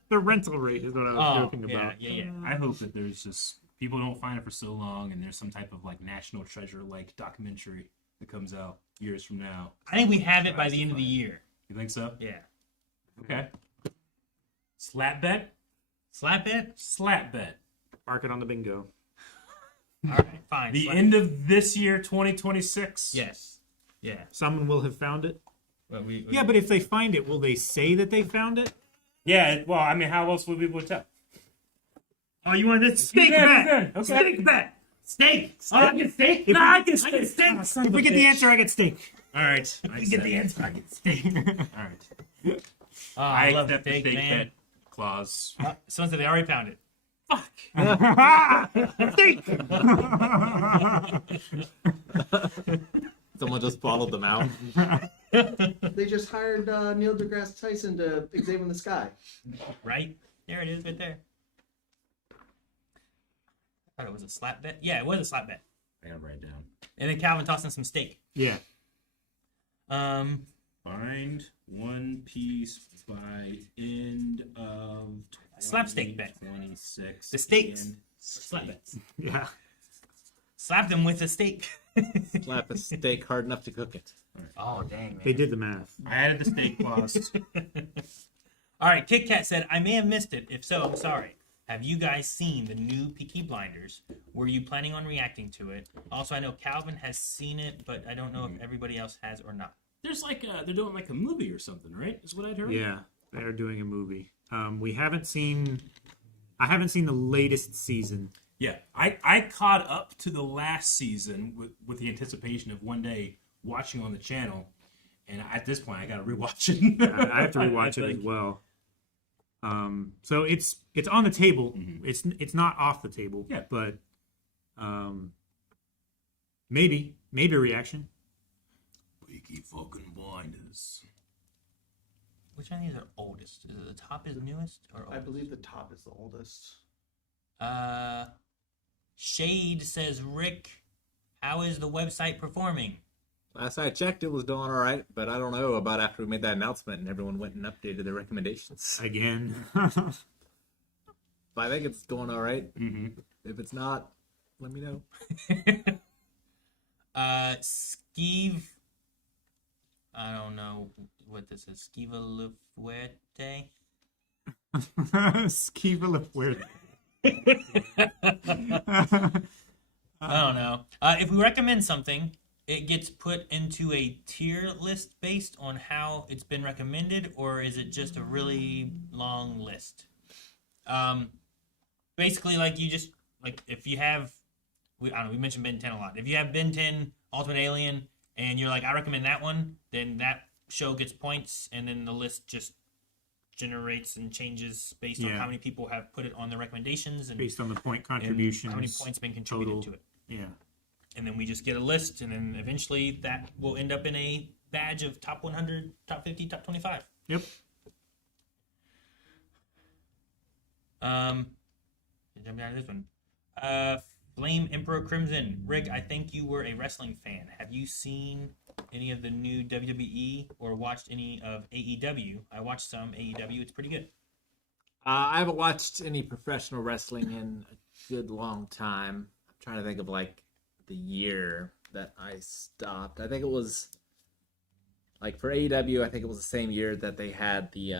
the rental rate is what I was Oh, joking yeah, about. yeah. I hope that there's just people don't find it for so long, and there's some type of like national treasure like documentary that comes out years from now. I think we have it by the end of the year. You think so? Yeah. Okay. Slap bet? Slap it? Slap bet. Mark it on the bingo. All right, fine. The Slap. end of this year, 2026? Yes. Yeah. Someone will have found it. Well, we Yeah, but if they find it, will they say that they found it? Yeah, well, I mean, how else would people tell? Oh, you want this steak Yeah, bet? yeah, okay. Steak bet. steak. Oh, I get steak. If I we- get steak. If we get the answer, I get steak. All right. You get the answer. I get steak. All right. Oh, I love accept the steak, steak man. bet clause. Someone said they already found it. Steak. Someone just followed them out. They just hired Neil deGrasse Tyson to examine the sky. Right? There it is, right there. I thought it was a slap bet. Yeah, it was a slap bet. I gotta write it down. And then Calvin tossed in some steak. Yeah. Find One Piece by end of Slap steak bet. 2026. The steaks. and Slap bets. Yeah. Slap them with a steak. Slap a steak hard enough to cook it. Oh, dang, man. They did the math. I added the steak clause. All right, Kit Kat said, I may have missed it. If so, I'm sorry. Have you guys seen the new Peaky Blinders? Were you planning on reacting to it? Also, I know Calvin has seen it, but I don't know if everybody else has or not. There's like they're doing like a movie or something, right? Is what I'd heard. Yeah, they're doing a movie. We haven't seen. I haven't seen the latest season. Yeah, I caught up to the last season with the anticipation of one day watching on the channel, and at this point I got to rewatch it. I have to rewatch it as well. So it's on the table. Mhm. It's not off the table. Yeah. But maybe a reaction. Peaky fucking Blinders. Which one of these are oldest? Is it the top is newest or I oldest? believe the top is the oldest. Shade says, Rick, how is the website performing? Last I checked, it was doing all right, but I don't know about after we made that announcement and everyone went and updated their recommendations. Again. But I think it's going all right. Mm-hmm. If it's not, let me know. Skeeve, I don't know what this is. Skiva Lufuerte? Skiva Lafuerte. I don't know. If we recommend something, it gets put into a tier list based on how it's been recommended, or is it just a really long list? Basically, like you just like if you have, I don't know, we mentioned Ben 10 a lot. If you have Ben 10 Ultimate Alien and you're like, I recommend that one, then that show gets points, and then the list just generates and changes based on Yeah. how many people have put it on their recommendations and, Based on the point and contributions. how many points been contributed total. to it. Yeah. And then we just get a list, and then eventually that will end up in a badge of top 100, top 50, top 25. Yep. Jump down to this one. Flame Emperor Crimson. Rick, I think you were a wrestling fan. Have you seen any of the new WWE or watched any of AEW? I watched some AEW. It's pretty good. I haven't watched any professional wrestling in a good long time. I'm trying to think of like the year that I stopped. I think it was like for AEW. I think it was the same year that they had the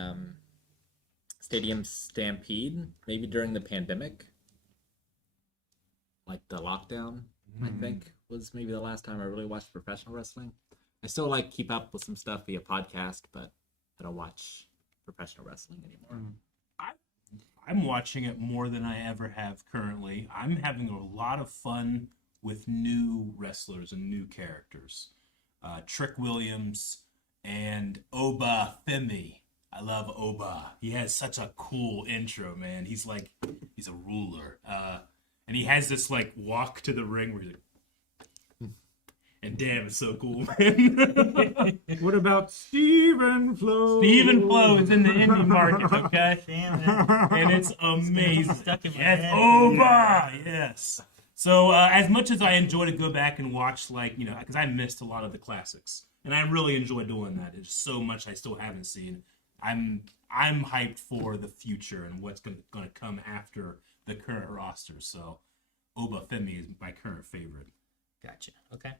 Stadium Stampede, maybe during the pandemic. Like the lockdown, I think, was maybe the last time I really watched professional wrestling. I still like keep up with some stuff via podcast, but I don't watch professional wrestling anymore. I'm watching it more than I ever have currently. I'm having a lot of fun with new wrestlers and new characters. Trick Williams and Oba Femi. I love Oba. He has such a cool intro, man. He's a ruler. And he has this like walk to the ring where he's like, and damn, it's so cool, man. What about Stephen Flo? Stephen Flo is in the indie market, okay? Damn it. And it's amazing. Stuck in my Yes, head. Oba! Yes. So as much as I enjoy to go back and watch, like, because I missed a lot of the classics, and I really enjoy doing that. There's so much I still haven't seen. I'm hyped for the future and what's going to come after the current roster. So Obafemi is my current favorite. Gotcha. Okay.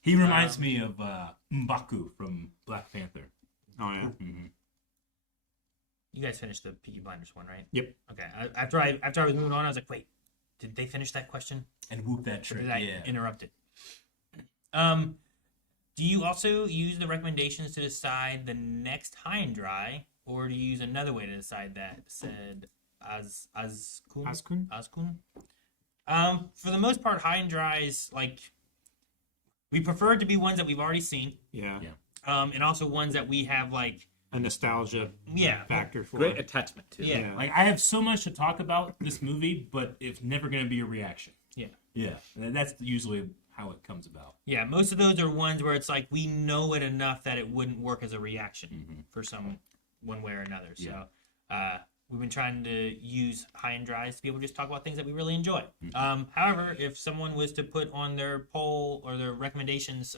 He reminds me of M'Baku from Black Panther. Oh yeah. Mm-hmm. You guys finished the Peaky Blinders one, right? Yep. Okay. After I was moving on, I was like, wait, did they finish that question? And whoop that Or trick. did I Yeah. interrupt it? Do you also use the recommendations to decide the next high and dry, or do you use another way to decide that? Said Azkun. Azkun? For the most part, high and dries, like, we prefer it to be ones that we've already seen, Yeah. and also ones that we have, like, A nostalgia factor for Great attachment to. Yeah. Yeah. Like, I have so much to talk about this movie, but it's never going to be a reaction. Yeah. Yeah. And that's usually how it comes about. Yeah, most of those are ones where it's like we know it enough that it wouldn't work as a reaction for some one way or another. So we've been trying to use high and dries to be able to just talk about things that we really enjoy. However, if someone was to put on their poll or their recommendations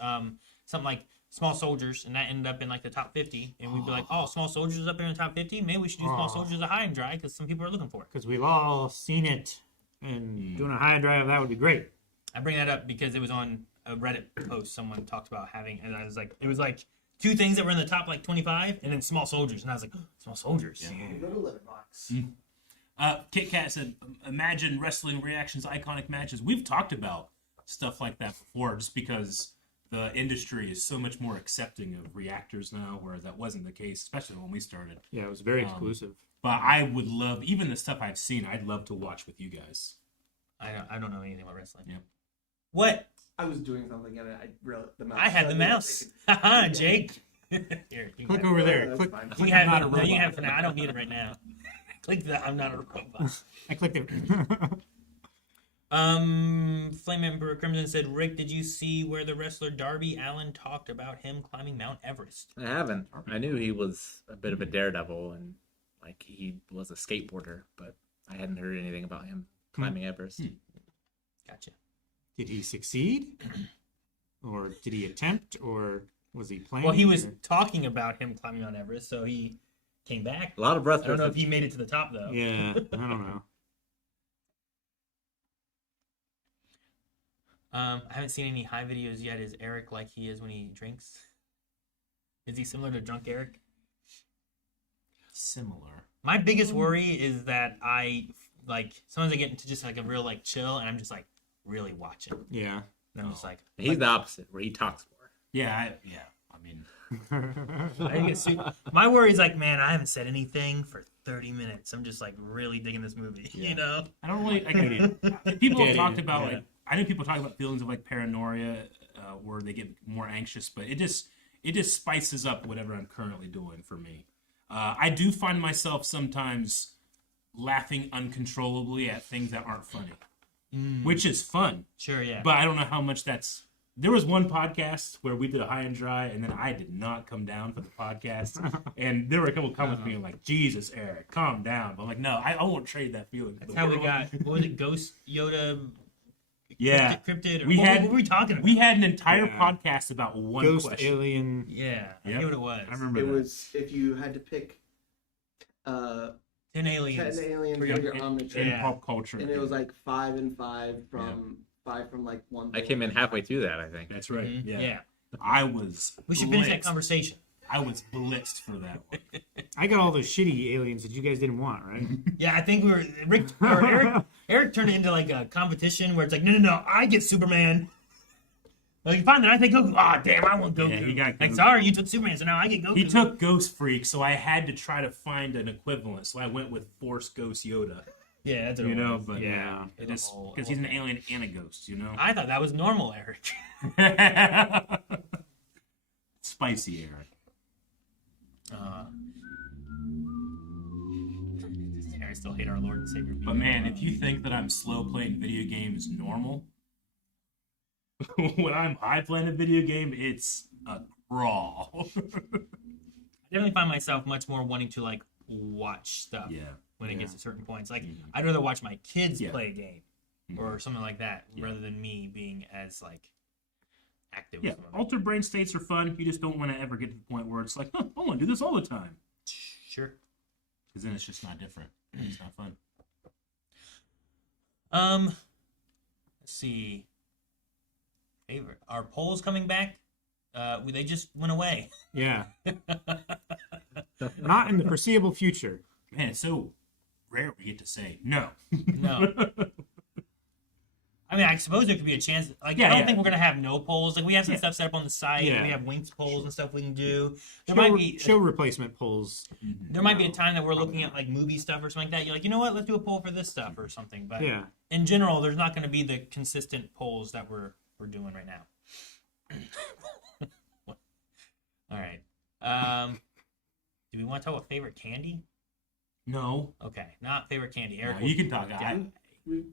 something like Small Soldiers, and that ended up in like the top 50, and we'd be like, oh, Small Soldiers is up there in the top 50, maybe we should do Small Soldiers a high and dry because some people are looking for it. Because we've all seen it, and doing a high and dry of that would be great. I bring that up because it was on a Reddit post someone talked about having, and I was like, it was like two things that were in the top like 25, and then Small Soldiers, and I was like, oh, Small Soldiers. Go to Letterbox. Kit Kat said, imagine wrestling reactions, iconic matches. We've talked about stuff like that before just because the industry is so much more accepting of reactors now, whereas that wasn't the case, especially when we started. Yeah, it was very exclusive. But I would love, even the stuff I've seen, I'd love to watch with you guys. I don't know anything about wrestling. Yep. What? I was doing something and I realized the mouse. I had the mouse. Haha, Jake. Here, you Click can over Yeah, there. that's Click. fine. You click have I'm it. not a No, you robot. have it for now. I don't need it right now. Click that. I'm not a robot. I clicked it. Flame Emperor Crimson said, Rick, did you see where the wrestler Darby Allin talked about him climbing Mount Everest? I haven't. I knew he was a bit of a daredevil and like he was a skateboarder, but I hadn't heard anything about him climbing Everest. Gotcha. Did he succeed? Or did he attempt? Or was he playing? Well, he was talking about him climbing Mount Everest, so he came back. A lot of breath. I don't know if he made it to the top, though. Yeah, I don't know. I haven't seen any high videos yet. Is Eric like he is when he drinks? Is he similar to drunk Eric? Similar. My biggest worry is that I, like, sometimes I get into just like a real, like, chill, and I'm just like really watching. Yeah. And I'm just like, He's the opposite, where he talks more. Yeah, I mean, I get my worry is like, man, I haven't said anything for 30 minutes. I'm just like really digging this movie, you know? I don't really. People have Get talked it, about yeah. like I know people talk about feelings of like paranoia, where they get more anxious, but it just spices up whatever I'm currently doing for me. I do find myself sometimes laughing uncontrollably at things that aren't funny, which is fun. Sure, yeah. But I don't know how much that's. There was one podcast where we did a high and dry, and then I did not come down for the podcast. And there were a couple comments being like, Jesus, Eric, calm down. But I'm like, no, I won't trade that feeling. That's how we got, what was it, Ghost Yoda? Yeah. Cryptid? Or, We what had- were we talking about? We had an entire Yeah. podcast about one Ghost question. alien. Yeah, I Yep. knew what it was. I remember It that. was if you had to pick 10 10 aliens. aliens For for your in omnitrend, pop culture. and it was like 5 and 5 from 5 from like one. I came in halfway through that, I think. That's right. Mhm. Yeah. I was. We should finish that blitzed. conversation. I was blitzed for that one. I got all those shitty aliens that you guys didn't want, right? Yeah, I think we were Eric turned it into like a competition where it's like, no, I get Superman. Like, fine, then I take Goku. Ah, damn, I want Goku. Yeah, he got Like, Goku. sorry, you took Superman, so now I get Goku. He took Ghost Freak, so I had to try to find an equivalent. So I went with Force Ghost Yoda. Yeah, that's what You it know, was. but Yeah. it is because he's an alien and a ghost. You know. I thought that was normal, Eric. Spicy Eric. I still hate our Lord and Savior. But man, if you think that I'm slow playing video games normal, when I'm high playing a video game, it's a crawl. I definitely find myself much more wanting to like watch stuff Yeah. when it Yeah. gets to certain points. Like I'd rather watch my kids Yeah. play a game or something like that rather than me being as like active. Yeah, with some of it. altered brain states are fun. You just don't want to ever get to the point where it's like, I want to do this all the time. Sure. Because then it's just not different. It's not fun. Let's see. Favorite. Are polls coming back? They just went away. Yeah. Not in the foreseeable future. Man, it's so rare we get to say no. No. I mean, I suppose there could be a chance. Like, Yeah, I don't yeah. think we're gonna have no polls. Like, we have some Yeah. stuff set up on the site. Yeah. We have linked polls and stuff we can do. There Show, might be show replacement polls. there might be a time that we're looking at like movie stuff or something like that. You're like, you know what? Let's do a poll for this stuff or something. But Yeah. in general, there's not going to be the consistent polls that we're doing right now. All right. Do we want to talk about favorite candy? No. Okay, not favorite candy. No, Eric, you can talk.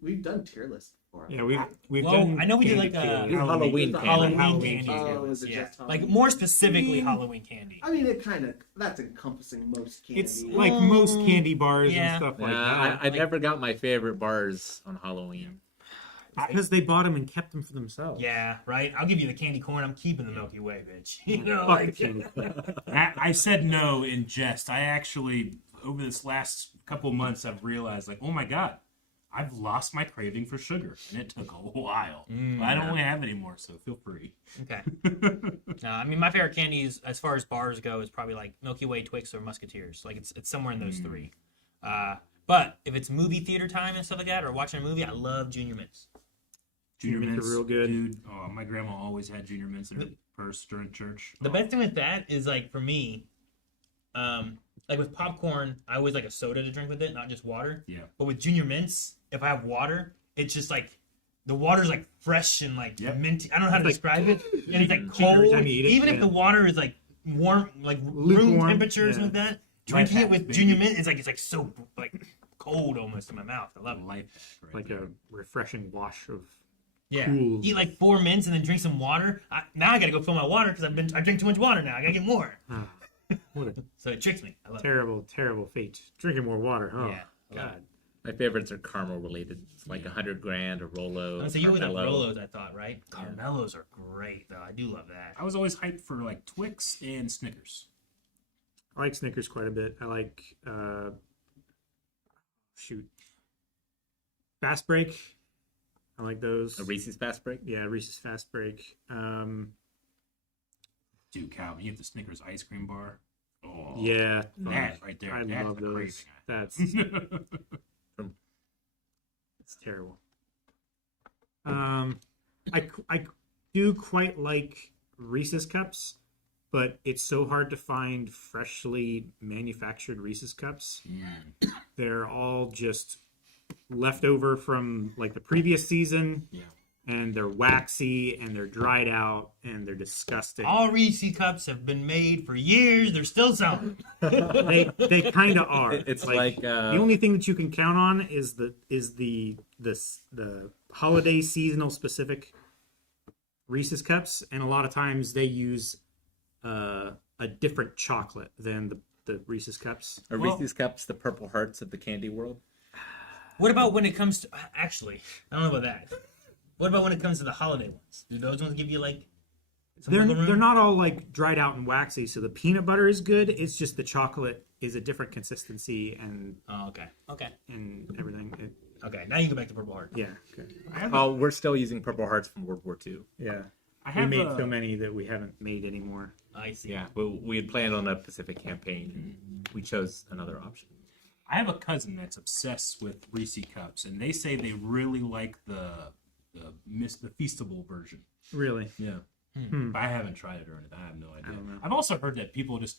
We've done tier lists before. Yeah, we've Well, done. I know we did, candy like, candy, Halloween candy. Halloween candy. Oh, is it Yeah. just Like Halloween? more specifically Halloween candy. I mean, it kind of that's encompassing most candy. It's like most candy bars Yeah. and stuff like Yeah, that. I never got my favorite bars on Halloween. Because they bought them and kept them for themselves. Yeah, right. I'll give you the candy corn. I'm keeping the Milky Way, bitch. You know, Fuck like, the candy. I said no in jest. I actually, over this last couple of months, I've realized, like, oh my God, I've lost my craving for sugar. And it took a while. But I don't really have it anymore, so feel free. okay. No, I mean, my favorite candies, as far as bars go, is probably like Milky Way, Twix, or Musketeers. Like it's somewhere in those three. But if it's movie theater time and stuff like that, or watching a movie, I love Junior Mints. Junior Mints are Mints, real good. dude. Oh, my grandma always had Junior Mints in her purse during church. The Oh. best thing with that is like for me, like with popcorn, I always like a soda to drink with it, not just water. Yeah. But with Junior Mints, if I have water, it's just like the water's like fresh and like Yep. minty. I don't know how to Like- describe it. And it's like Every cold. time you eat it, Even if yeah. the water is like warm, like room Lukewarm, temperature or yeah. something like that, Life drinking it hacks, with baby. Junior Mint, it's like so like cold almost in my mouth. I love it. Life hack right Like there. a refreshing wash of. Yeah. Cool. Eat like 4 mints and then drink some water. Now I gotta go fill my water because I drink too much water now. I gotta get more. Ah, what a So it tricks me. I love it. terrible, terrible fate. Drinking more water. Oh, Yeah, I love God. My favorites are caramel related. It's like 100 grand or Rolo. So you were the Carmelo. Rolos, I thought, right? Caramellos are great, though. I do love that. I was always hyped for like Twix and Snickers. I like Snickers quite a bit. I like Fast Break. I like those. A Reese's Fast Break. Yeah, Reese's Fast Break. Dude, Calvin, you have the Snickers ice cream bar. Oh, Yeah, that right there. I that's love the those. That's craving. it's terrible. I do quite like Reese's cups, but it's so hard to find freshly manufactured Reese's cups. They're all just left over from like the previous season. Yeah. And they're waxy and they're dried out and they're disgusting. All Reese's cups have been made for years. They're still selling. They kind of are. It's like the only thing that you can count on is the holiday seasonal specific Reese's cups, and a lot of times they use a different chocolate than the Reese's cups. Are Reese's Cups the Purple Hearts of the candy world? What about when it comes to... Actually, I don't know about that. What about when it comes to the holiday ones? Do those ones give you, like, some wiggle room? They're not all like dried out and waxy, so the peanut butter is good. It's just the chocolate is a different consistency and Oh, okay. Okay. everything. Okay, now you go back to Purple Heart. Yeah. Okay. Oh, we're still using Purple Hearts from World War II. Yeah. I We have made so many that we haven't made anymore. I see. Yeah, we had planned on a Pacific campaign. We chose another option. I have a cousin that's obsessed with Reese's cups, and they say they really like the Feastable version. Really? Yeah. But I haven't tried it or anything. I have no idea. don't know. I've also heard that people just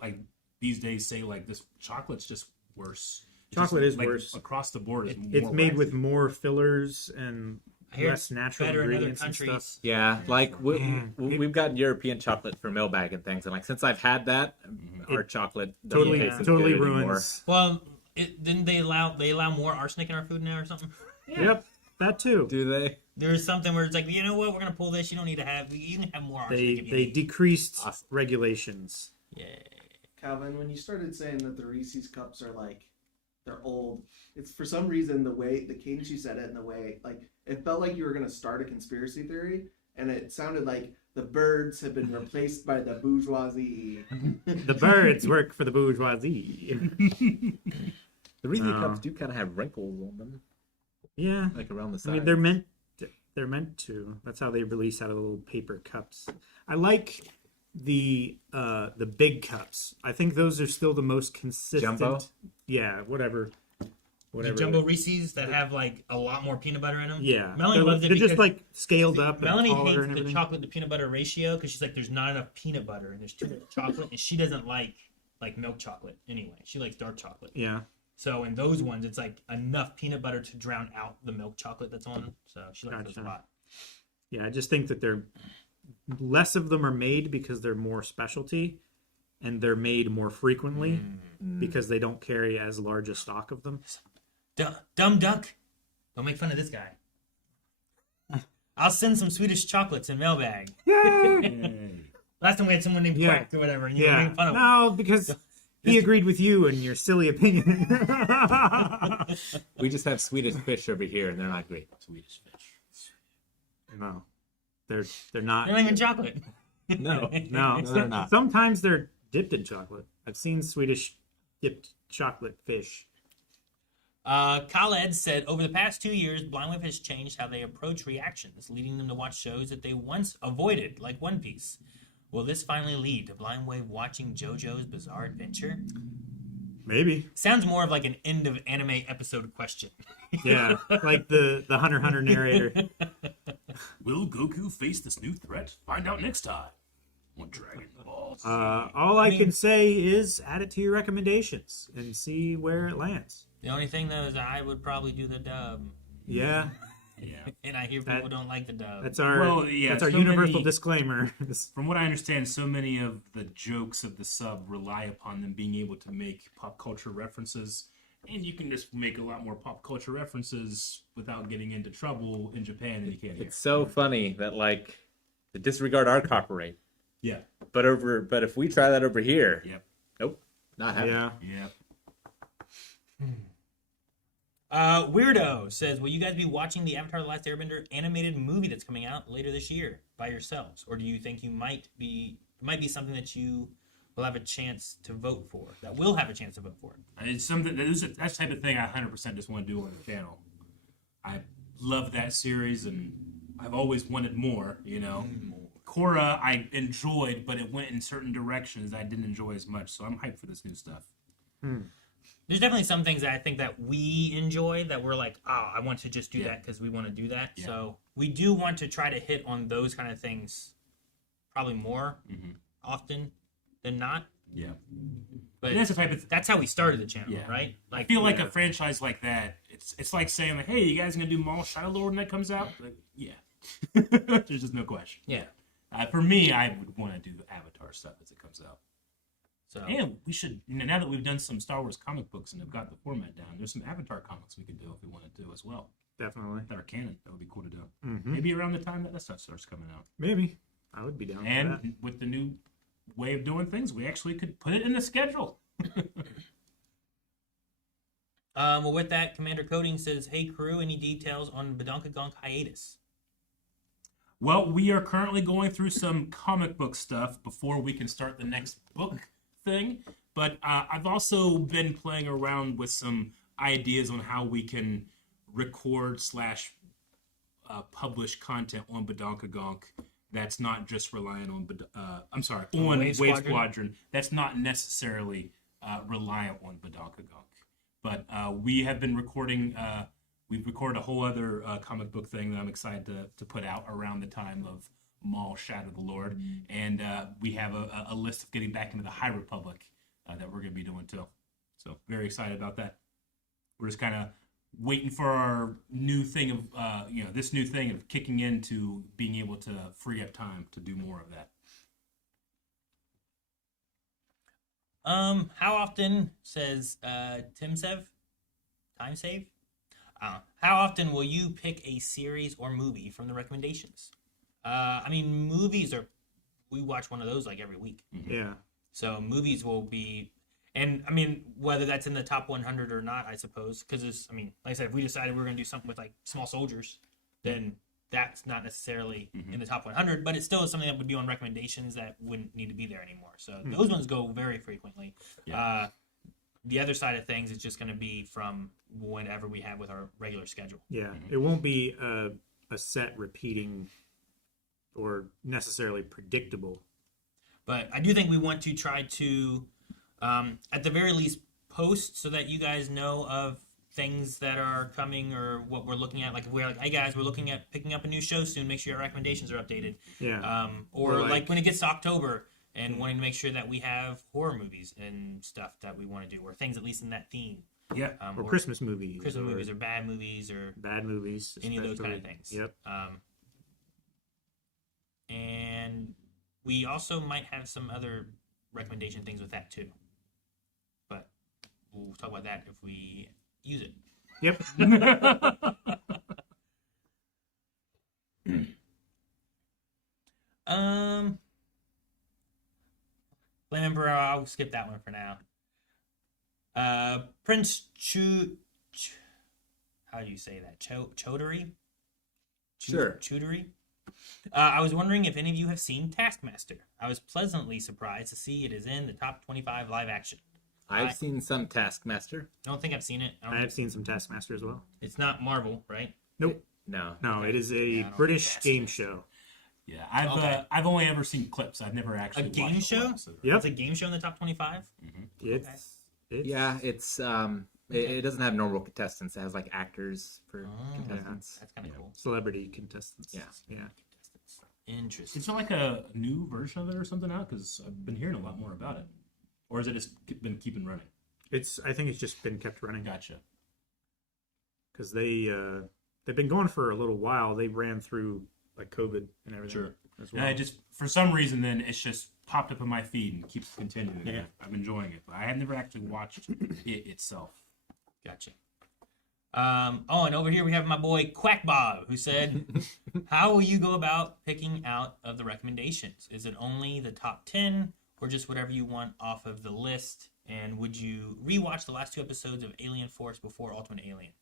like these days say like this chocolate's just worse. It's Chocolate just, is like, worse. across the board. Is It's more made waxy. with more fillers and I hear less it's natural better in other ingredients and countries. stuff. Yeah, like Man, we've gotten European chocolate for mailbag and things, and like since I've had that, our chocolate doesn't Totally, taste as totally good anymore. ruins. Well, didn't they allow more arsenic in our food now or something? Yep, that too. Do they? There's something where it's like, you know what, we're gonna pull this. You don't need to have. You can have more arsenic. if you They need. decreased Awesome. regulations. Yeah. Calvin, when you started saying that the Reese's cups are like they're old, it's for some reason the cadence you said it and the way like it felt like you were gonna start a conspiracy theory, and it sounded like the birds have been replaced by the bourgeoisie. The birds work for the bourgeoisie. The Reese's Oh. cups do kind of have wrinkles on them. Yeah, like around the I sides. mean they're meant to. That's how they release out of the little paper cups. I like the big cups. I think those are still the most consistent. Jumbo? Yeah, whatever. The jumbo Reese's that have like a lot more peanut butter in them. Yeah, Melanie they're, loves it. they're just because- like scaled up. Melanie and taller hates and the everything. chocolate to peanut butter ratio because she's like, there's not enough peanut butter and there's too much chocolate, and she doesn't like milk chocolate anyway. She likes dark chocolate. Yeah, So in those ones, it's like enough peanut butter to drown out the milk chocolate that's on. So she likes those a Gotcha. lot. yeah. I just think that they're less of them are made because they're more specialty, and they're made more frequently because they don't carry as large a stock of them. Dumb duck. Don't make fun of this guy. I'll send some Swedish chocolates in mailbag. Yay. Last time we had someone named Yeah. Quack or whatever, and you were Yeah, making fun of him. no, because he agreed with you and your silly opinion. We just have Swedish fish over here, and they're not great. Swedish fish. No, they're not. They're not even chocolate. No, No, they're not. Sometimes they're dipped in chocolate. I've seen Swedish dipped chocolate fish. Khaled said, over the past 2 years, Blind Wave has changed how they approach reactions, leading them to watch shows that they once avoided, like One Piece. Will this finally lead to Blind Wave watching JoJo's Bizarre Adventure? Maybe. Sounds more of like an end of anime episode question. Yeah, like the Hunter x Hunter narrator. Will Goku face this new threat? Find out next time on Dragon Ball Z. All I can say is add it to your recommendations and see where it lands. The only thing, though, is I would probably do the dub. Yeah, Yeah. And I hear people don't like the dub. that's our Well, yeah, that's our so universal many- disclaimer. From what I understand, so many of the jokes of the sub rely upon them being able to make pop culture references, and you can just make a lot more pop culture references without getting into trouble in Japan than you can here. It's so funny that like they disregard our copyright, Yeah. but if we try that over here, Yep. nope, not happening. Yeah, Yep. Weirdo says, will you guys be watching the Avatar: The Last Airbender animated movie that's coming out later this year by yourselves? Or do you think you might be something that you will have a chance to vote for? That will have a chance to vote for? It's something that's the type of thing I 100% just want to do on the channel. I love that series, and I've always wanted more, you know. Korra I enjoyed, but it went in certain directions I didn't enjoy as much, so I'm hyped for this new stuff. There's definitely some things that I think that we enjoy that we're like, oh, I want to just do Yeah. that because we want to do that. Yeah. So we do want to try to hit on those kind of things probably more often than not. Yeah. But And that's the type of that's how we started the channel, Yeah. right? I feel like a franchise like that, it's like saying, like, hey, you guys gonna do Mall Shadow Lord when that comes out? Like, yeah. There's just no question. yeah. For me, I would want to do Avatar stuff as it comes out. So And we should, now that we've done some Star Wars comic books and have got the format down, there's some Avatar comics we could do if we wanted to as well. definitely. That are canon. That would be cool to do. Mm-hmm. Maybe around the time that stuff starts coming out. Maybe I would be down for that. And with the new way of doing things, we actually could put it in the schedule. well, with that, Commander Coding says, hey crew, any details on Badonkagonk hiatus? Well, we are currently going through some comic book stuff before we can start the next book thing. But I've also been playing around with some ideas on how we can record / publish content on Badonkagonk that's not just relying on on Wave Wave Squadron? Squadron. That's not necessarily reliant on Badonkagonk. But we have been recording. We've recorded a whole other comic book thing that I'm excited to put out around the time of Maul Shadow the Lord. And we have a list of getting back into the High Republic that we're going to be doing too. So very excited about that. We're just kind of waiting for our new thing of, this new thing of kicking into being able to free up time to do more of that. How often, says Timsev, time save? How often will you pick a series or movie from the recommendations? I mean, movies we watch one of those like every week. Yeah. So movies will be, and I mean, whether that's in the top 100 or not, I suppose, because it's, I mean, like I said, if we decided we were going to do something with like Small Soldiers, then that's not necessarily in the top 100, but it still is something that would be on recommendations that wouldn't need to be there anymore. So those ones go very frequently. Yeah. The other side of things is just going to be from whenever we have with our regular schedule. Yeah, it won't be a set repeating or necessarily predictable. But I do think we want to try to, at the very least, post so that you guys know of things that are coming or what we're looking at. Like if we're like, hey guys, we're looking at picking up a new show soon. Make sure your recommendations are updated. Yeah. Or like when it gets to October and wanting to make sure that we have horror movies and stuff that we want to do, or things at least in that theme. Yeah. Or Christmas movies. Christmas movies or bad movies or bad movies. any of those kind of things. Yep. And we also might have some other recommendation things with that too. But we'll talk about that if we use it. Yep. Flame Emperor, I'll skip that one for now. Prince how do you say that? Chodery? Sure. Chodery? I was wondering if any of you have seen Taskmaster. I was pleasantly surprised to see it is in the top 25 live action. I've seen some Taskmaster. I don't think I've seen it. I have seen some Taskmaster as well. It's not Marvel, right? Nope. No. No, it is a Yeah, I don't British think game show. Yeah, Okay. I've only ever seen clips. I've never actually game watched show? one episode. Yep. It's a game show in the top 25? It's Yeah, it's it doesn't have normal contestants. It has like actors for Oh. contestants. That's kind of cool. celebrity contestants. Yeah. Yeah. Interesting. Is there like a new version of it or something out? Because I've been hearing a lot more about it. Or has it just been keeping running? I think it's just been kept running Gotcha. because they've been going for a little while. They ran through like COVID and everything. Sure. As And well. I just, for some reason, then it's just popped up in my feed and keeps continuing. Yeah. I'm enjoying it, but I have never actually watched it itself. Gotcha. And over here we have my boy Quack Bob, who said, how will you go about picking out of the recommendations? Is it only the top 10 or just whatever you want off of the list? And would you rewatch the last 2 episodes of Alien Force before Ultimate Alien?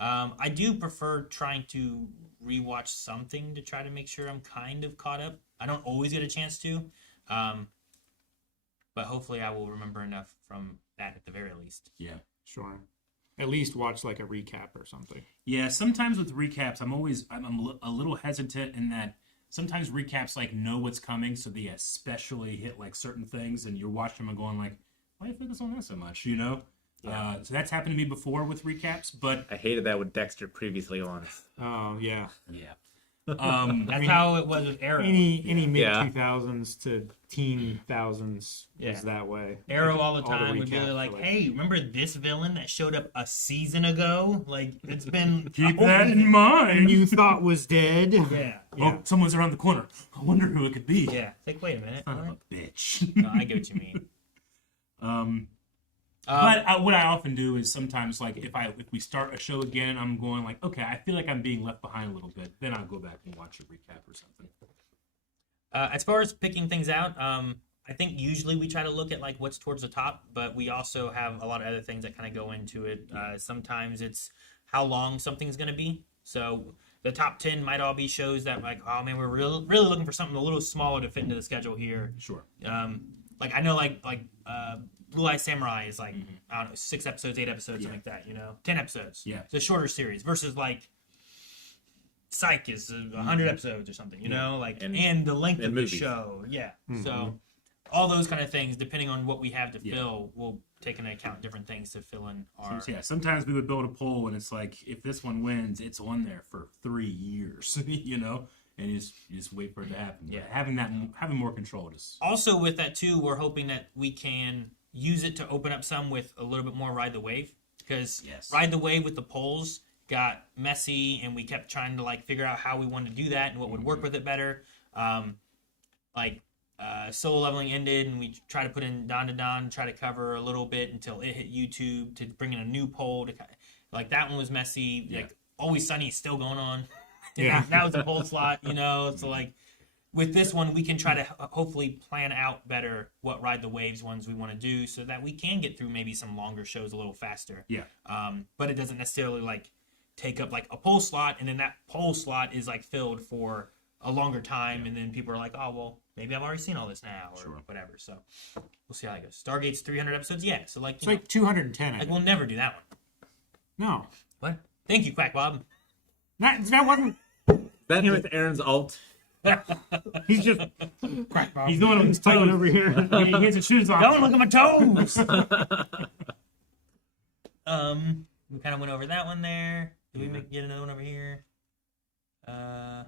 I do prefer trying to rewatch something to try to make sure I'm kind of caught up. I don't always get a chance to, but hopefully I will remember enough from that at the very least. Yeah. Sure. At least watch like a recap or something. Yeah, sometimes with recaps, I'm a little hesitant in that sometimes recaps like know what's coming, so they especially hit like certain things, and you're watching them and going like, why do you focus on that so much, you know? Yeah. So that's happened to me before with recaps, but I hated that with Dexter previously on. Oh yeah. yeah. That's how it was with Arrow. Any mid Yeah. 2000s to teen thousands is that way. Arrow all the All the time would be recaps like, are like- hey, remember this villain that showed up a season ago? Like, it's been... Keep that in mind. And you thought was dead. Yeah. Oh, someone's around the corner. I wonder who it could be. Yeah. It's like, wait a minute. Son of What? a bitch. No, I get what you mean. But what I often do is sometimes, like, if we start a show again, I'm going like, okay, I feel like I'm being left behind a little bit. Then I'll go back and watch a recap or something. As far as picking things out, I think usually we try to look at like what's towards the top, but we also have a lot of other things that kind of go into it. Sometimes it's how long something's going to be. So the top 10 might all be shows that like, oh man, we're really looking for something a little smaller to fit into the schedule here. Sure. Like I know like Blue Eye Samurai is like, I don't know, 6 episodes, 8 episodes, something like that, you know? 10 episodes. Yeah. It's a shorter series versus like Psych is 100 episodes or something, you know? Like and the length of the movies. show. Yeah. So all those kind of things, depending on what we have to fill, we'll take into account different things to fill in our... Yeah, sometimes we would build a poll and it's like, if this one wins, it's on there for 3 years, you know? And you just wait for it to happen. Yeah. But having more control is... Also with that too, we're hoping that we can use it to open up some with a little bit more Ride the Wave. Because Ride the Wave with the polls got messy and we kept trying to like figure out how we wanted to do that and what would work with it better. Solo Leveling ended and we tried to put in Dawn to Dawn, try to cover a little bit until it hit YouTube to bring in a new poll. Like that one was messy. Yeah. Like Always Sunny is still going on. Yeah. That was a poll slot, you know. So like with this one, we can try to hopefully plan out better what Ride the Waves ones we want to do so that we can get through maybe some longer shows a little faster. Yeah. But it doesn't necessarily like take up like a poll slot and then that poll slot is like filled for a longer time and then people are like, oh, well, maybe I've already seen all this now or whatever. So we'll see how it goes. Stargate's 300 episodes. Yeah. So like, It's like 210. I like think. we'll never do that one. No, What? Thank you, Quack Bob. that wasn't. That with Aaron's alt. He's just crack. He's the one who's Tyling over here. He has his shoes off. Don't look at my toes. We kind of went over that one there. Did we get another one over here? Talk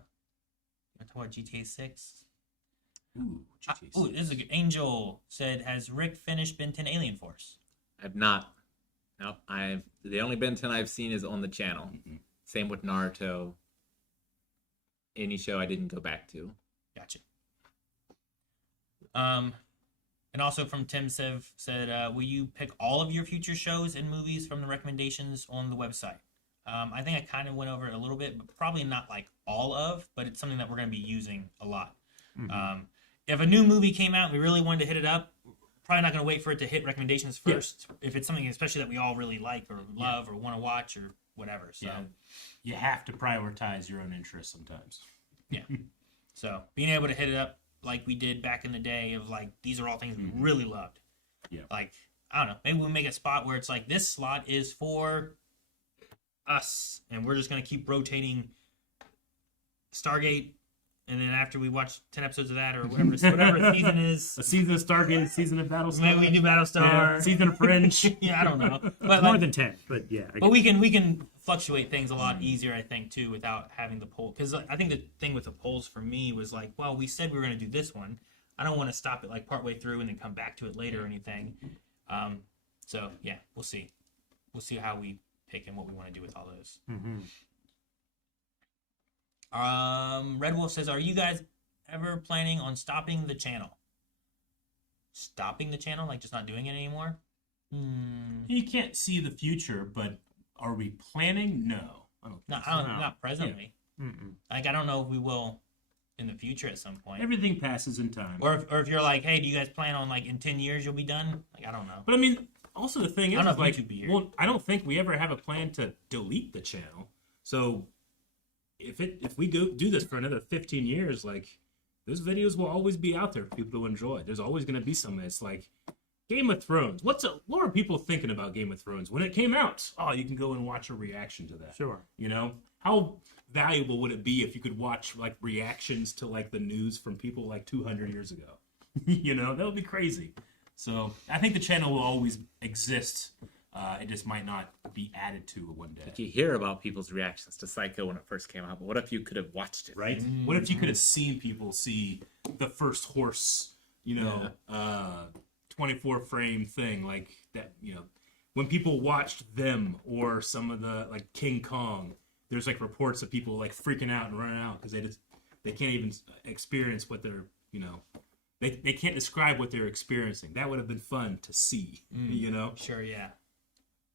about GTA 6. Ooh, GTA Ooh, this is a good. Angel said, "Has Rick finished Ben 10 Alien Force?" I've not. Nope. The only Ben 10 I've seen is on the channel. Same with Naruto. Any show I didn't go back to. Gotcha. And also from Tim Sev said, "Will you pick all of your future shows and movies from the recommendations on the website?" I think I kind of went over it a little bit, but probably not like all of. But it's something that we're going to be using a lot. If a new movie came out and we really wanted to hit it up, probably not going to wait for it to hit recommendations first. Yeah. If it's something especially that we all really like or love or want to watch or whatever. So you have to prioritize your own interests sometimes. Yeah. So being able to hit it up like we did back in the day of like, these are all things we really loved. Yeah. Like, I don't know, maybe we'll make a spot where it's like, this slot is for us and we're just going to keep rotating Stargate. And then after we watch 10 episodes of that or whatever season is. A season of Stargate, a season of Battlestar. Maybe we do Battlestar. Season of Fringe. Yeah, I don't know. But More than 10, but yeah. But we can fluctuate things a lot easier, I think, too, without having the poll. Because I think the thing with the polls for me was like, well, we said we were going to do this one. I don't want to stop it like partway through and then come back to it later or anything. So, yeah, we'll see. We'll see how we pick and what we want to do with all those. Red Wolf says, "Are you guys ever planning on stopping the channel?" Stopping the channel? Like just not doing it anymore? You can't see the future, but are we planning? No. I don't think so. Not presently. Yeah. Like, I don't know if we will in the future at some point. Everything passes in time. Or if you're like, hey, do you guys plan on like in 10 years you'll be done? Like, I don't know. But I mean, also the thing is, like, YouTube I don't think we ever have a plan to delete the channel. So if we do this for another 15 years, like, those videos will always be out there for people to enjoy. There's always going to be something that's like Game of Thrones. What were people thinking about Game of Thrones when it came out? Oh, you can go and watch a reaction to that. Sure. You know, how valuable would it be if you could watch like reactions to like the news from people like 200 years ago? You know, that would be crazy. So I think the channel will always exist. It just might not be added to one day. Like you hear about people's reactions to Psycho when it first came out, but what if you could have watched it? Right? What if you could have seen people see the first horse, 24 frame thing like that, when people watched them or some of the like King Kong, there's like reports of people like freaking out and running out because they can't even experience what they're, they can't describe what they're experiencing. That would have been fun to see, Sure, yeah.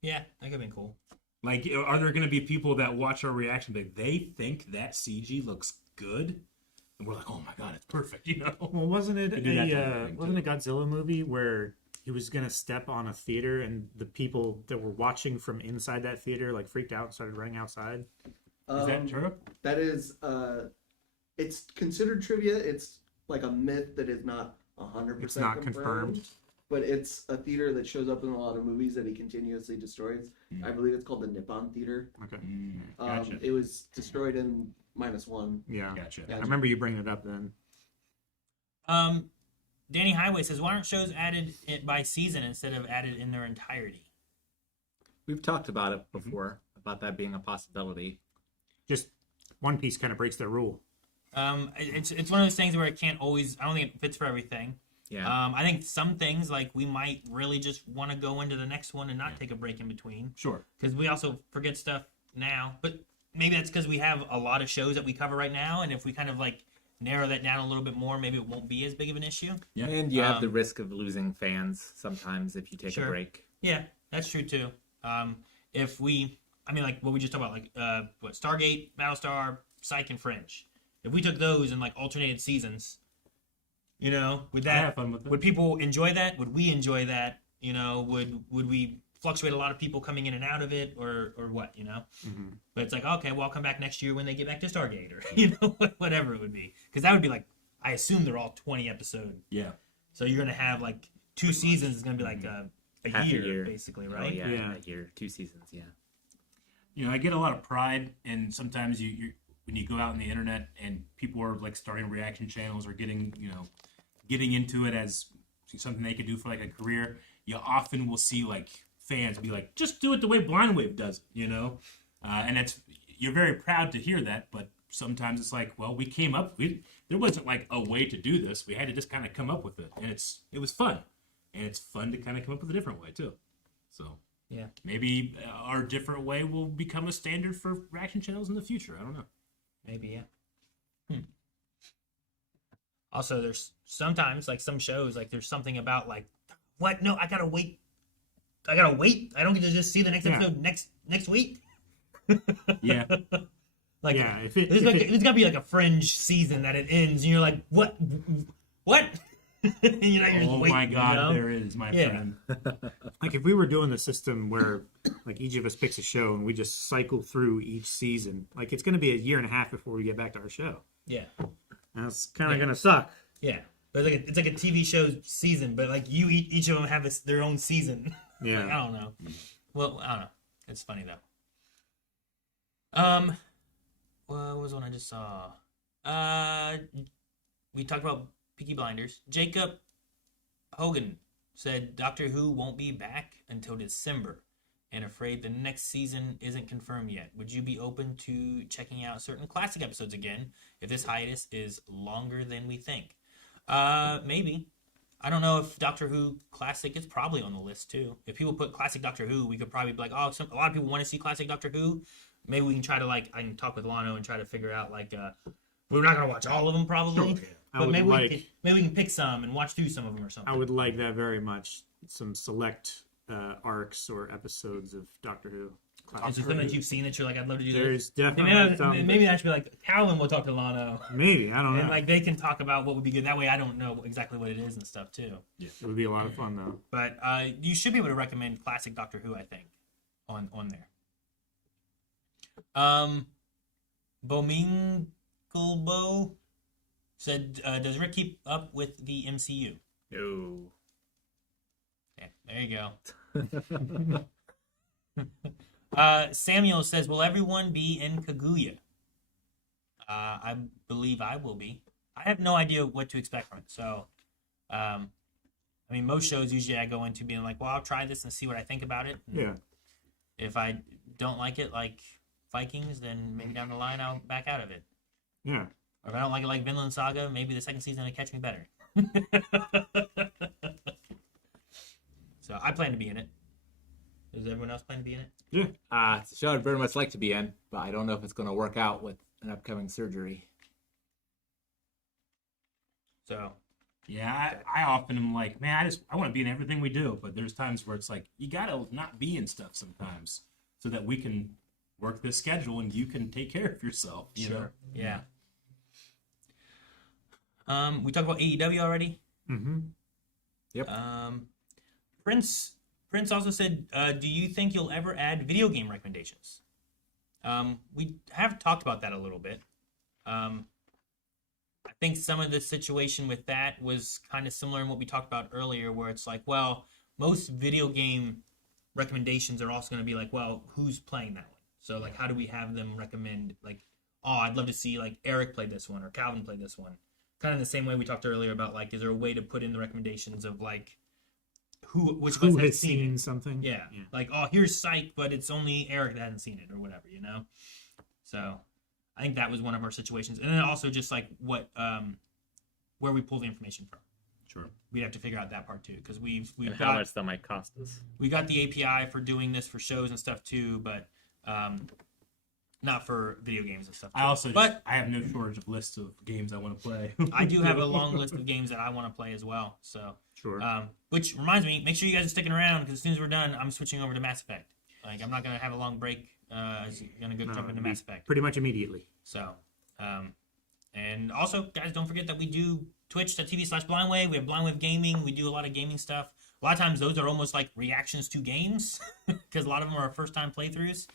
Yeah, that could have been cool. Like, are there going to be people that watch our reaction, but they think that CG looks good? And we're like, oh my God, it's perfect, Well, wasn't it a Godzilla movie where he was going to step on a theater and the people that were watching from inside that theater like freaked out and started running outside? Is that true? That is, it's considered trivia. It's like a myth that is not 100% It's not confirmed. But it's a theater that shows up in a lot of movies that he continuously destroys. I believe it's called the Nippon Theater. Okay. Gotcha. It was destroyed in -1. Yeah. Gotcha. I remember you bringing it up then. Danny Highway says, why aren't shows added by season instead of added in their entirety? We've talked about it before, about that being a possibility. Just One Piece kind of breaks their rule. It's one of those things where it can't always, I don't think it fits for everything. Yeah. I think some things, like, we might really just want to go into the next one and not take a break in between. Sure. Because we also forget stuff now. But maybe that's because we have a lot of shows that we cover right now, and if we kind of, like, narrow that down a little bit more, maybe it won't be as big of an issue. Yeah. And you have the risk of losing fans sometimes if you take a break. Yeah, that's true, too. If we, like, what we just talked about, like, Stargate, Battlestar, Psych, and Fringe. If we took those in, like, alternated seasons... would people enjoy that? Would we enjoy that? Would we fluctuate a lot of people coming in and out of it, or what? But it's like, okay, well, I'll come back next year when they get back to Stargate, or whatever it would be, because that would be like, I assume they're all 20 episode. Yeah. So you're gonna have like 2 seasons. Is gonna be like a Half year, basically, right? Oh, yeah, a year, 2 seasons. Yeah. I get a lot of pride, and sometimes you when you go out on the internet and people are like starting reaction channels or getting into it as something they could do for like a career, you often will see like fans be like, just do it the way Blind Wave does it, and you're very proud to hear that, but sometimes it's like, well, there wasn't like a way to do this. We had to just kind of come up with it, and it was fun, and it's fun to kind of come up with a different way too. So Yeah. maybe our different way will become a standard for reaction channels in the future. I don't know. Maybe, yeah. Also, there's sometimes, like, some shows, like, there's something about, like, what? No, I gotta wait. I don't get to just see the next episode next week. Yeah. Like, Yeah, it's gotta be, like, a fringe season that it ends, and you're like, what? And you're just Oh waiting, my God, there is, my friend. Like if we were doing the system where like each of us picks a show and we just cycle through each season, like it's going to be a year and a half before we get back to our show. Yeah. That's kind of going to suck. Yeah. But it's like a TV show season, but, like, each of them have their own season. Yeah. Like, I don't know. Well, I don't know. It's funny, though. What was one I just saw? We talked about Peaky Blinders. Jacob Hogan said Doctor Who won't be back until December and afraid the next season isn't confirmed yet. Would you be open to checking out certain classic episodes again if this hiatus is longer than we think? Maybe. I don't know if Doctor Who Classic is probably on the list too. If people put Classic Doctor Who, we could probably be like, a lot of people want to see Classic Doctor Who. Maybe we can try to, like, I can talk with Lano and try to figure out, like, we're not going to watch all of them probably. Sure. But maybe we can pick some and watch through some of them or something. I would like that very much. Some select arcs or episodes of Doctor Who. Is there something that you've seen that you're like, I'd love to do There's this? definitely something. Maybe that should be like, Calvin will talk to Lano. Maybe, I don't know. And, like, they can talk about what would be good. That way I don't know exactly what it is and stuff too. It would be a lot of fun though. But you should be able to recommend classic Doctor Who, I think, on there. Bominglebo said, does Rick keep up with the MCU? No. Yeah, there you go. Samuel says, will everyone be in Kaguya? I believe I will be. I have no idea what to expect from it. So, I mean, most shows usually I go into being like, well, I'll try this and see what I think about it. And Yeah. if I don't like it, like Vikings, then maybe down the line I'll back out of it. Yeah. Or if I don't like it like Vinland Saga, maybe the second season will catch me better. So I plan to be in it. Does everyone else plan to be in it? Yeah. It's a show I'd very much like to be in, but I don't know if it's going to work out with an upcoming surgery. So Yeah, I often am like, man, I want to be in everything we do, but there's times where it's like, you gotta not be in stuff sometimes so that we can work this schedule and you can take care of yourself. You know? Yeah. We talked about AEW already. Mm-hmm. Yep. Prince also said, do you think you'll ever add video game recommendations? We have talked about that a little bit. I think some of the situation with that was kind of similar in what we talked about earlier, where it's like, well, most video game recommendations are also going to be like, well, who's playing that one? So, like, how do we have them recommend, like, oh, I'd love to see, like, Eric play this one or Calvin play this one. Kind of the same way we talked earlier about, like, is there a way to put in the recommendations of, like, which Who of us has has seen seen it? something? Yeah. Like, oh, here's Psych, but it's only Eric that hasn't seen it or whatever, you know? So I think that was one of our situations. And then also just like what where we pull the information from. Sure. We'd have to figure out that part too, because we've And how got much that might cost us. we got the API for doing this for shows and stuff too, but not for video games and stuff too. I have no shortage of lists of games I want to play. I do have a long list of games that I want to play as well. So Sure. which reminds me, make sure you guys are sticking around, because as soon as we're done, I'm switching over to Mass Effect. Like, I'm not gonna have a long break. I'm gonna go jump into Mass Effect. Pretty much immediately. So, and also, guys, don't forget that we do twitch.tv/blindwave. We have Blindwave Gaming. We do a lot of gaming stuff. A lot of times those are almost like reactions to games, because a lot of them are our first-time playthroughs.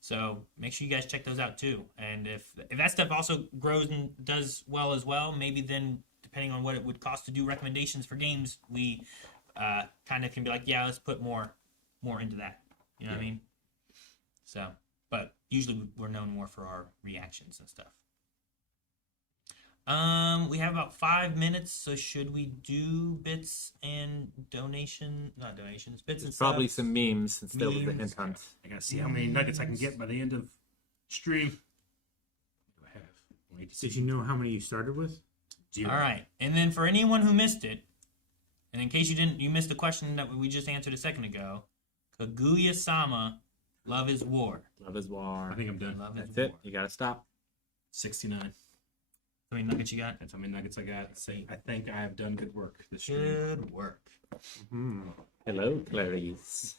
So make sure you guys check those out too. And if that stuff also grows and does well as well, maybe then, depending on what it would cost to do recommendations for games, we kind of can be like, yeah, let's put more into that. You know what I mean? So, but usually we're known more for our reactions and stuff. We have about 5 minutes, so should we do bits and bits and Probably subs? some memes instead of the Memes. hint hunt. I gotta see how many nuggets I can get by the end of stream. What do I have? Wait to Did see. you know how many you started with? 0. All right, and then for anyone who missed it, and in case you missed the question that we just answered a second ago, Kaguya-sama, Love is War. Love is war. I think I'm done. Love is That's War. it. You gotta stop. 69. How many nuggets you got? That's how many nuggets I got. Say, I think I have done good work this stream. Good work. Hello, Clarice.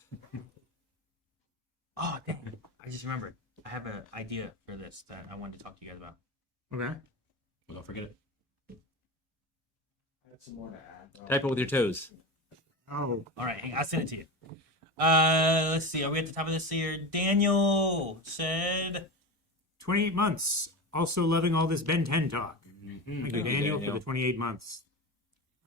Oh, dang. I just remembered. I have an idea for this that I wanted to talk to you guys about. Okay. Well, don't forget it. I have some more to add. Bro. Type it with your toes. Oh, All right, hang on, I'll send it to you. Let's see. Are we at the top of this here? Daniel said, 28 months. Also loving all this Ben 10 talk. Mm-hmm. Thank you, Thank you, Daniel, Daniel. for the 28 months.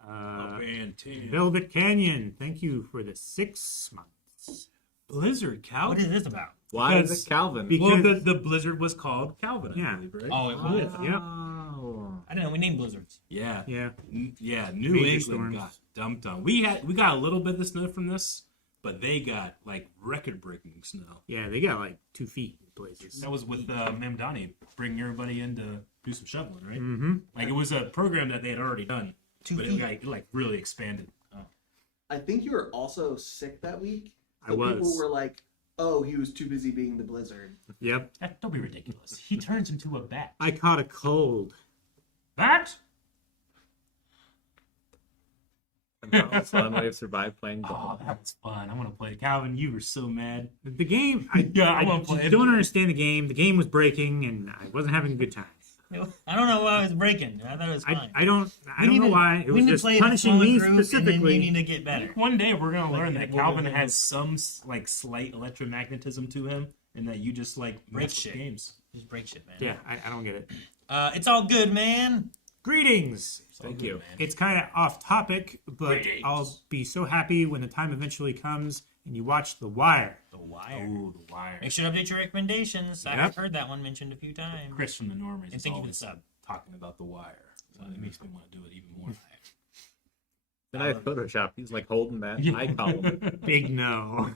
Man, 10. Velvet Canyon, thank you for the 6 months. Blizzard, what Calvin. is this about? Why Because- is it Calvin? Because- Well, the blizzard was called Calvin, I Yeah. believe, right? Oh, it was. Yep. Oh. I don't know. We named blizzards. Yeah. Yeah. Yeah, New Major England storms. got dumped on. We got a little bit of the snow from this, but they got like record-breaking snow. Yeah, they got like 2 feet in places. That was with Mamdani bringing everybody in to do some shoveling, right? Mm-hmm. Like it was a program that they had already done, 2 but feet. it like really expanded. I think you were also sick that week. I was. People were like, "Oh, he was too busy being the Blizzard." Yep. Don't be ridiculous. He turns into a bat. I caught a cold. Bat? That's one way to survive playing Oh, golf. that was fun. I want to play it. Calvin, you were so mad. The game, I wanna play it. don't understand the game. The game was breaking, and I wasn't having a good time. I don't know why I was breaking. I thought it was fine. I don't know why. It we was need to just play in a punishing smaller me group, and then specifically. you need to get better. One day we're gonna learn that we'll Calvin do has some like slight electromagnetism to him, and that you just like Break mess with shit. games. Just break shit, man. Yeah, I don't get it. It's all good, man. Greetings. Thank you. It's kind of off topic, but Greetings. I'll be so happy when the time eventually comes and you watch The Wire. The Wire. Oh, the wire. Make sure to update your recommendations. I Yep. have heard that one mentioned a few times. Chris from the Normies And is thank you for the always sub. talking about the wire, so it makes me want to do it even more. Then I had Photoshop. He's like holding that Yeah. eye column. Big no.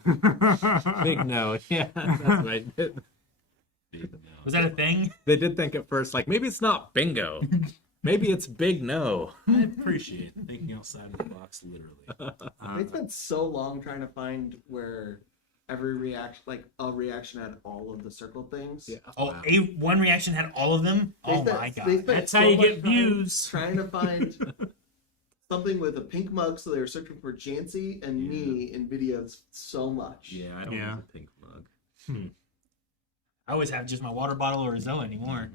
Big no. Yeah, that's right. Was that a thing? They did think at first, like, maybe it's not bingo. Maybe it's big no. I appreciate thinking outside of the box, literally. It's been so long trying to find where every reaction, like a reaction, had all of the circle things. Yeah. Oh, Wow. one reaction had all of them? They Oh spent- my they god. spent That's so how you much get time views. Trying to find something with a pink mug, so they were searching for Jancy and me in videos so much. Yeah, I don't Yeah. use a pink mug. I always have just my water bottle or a Zoa anymore.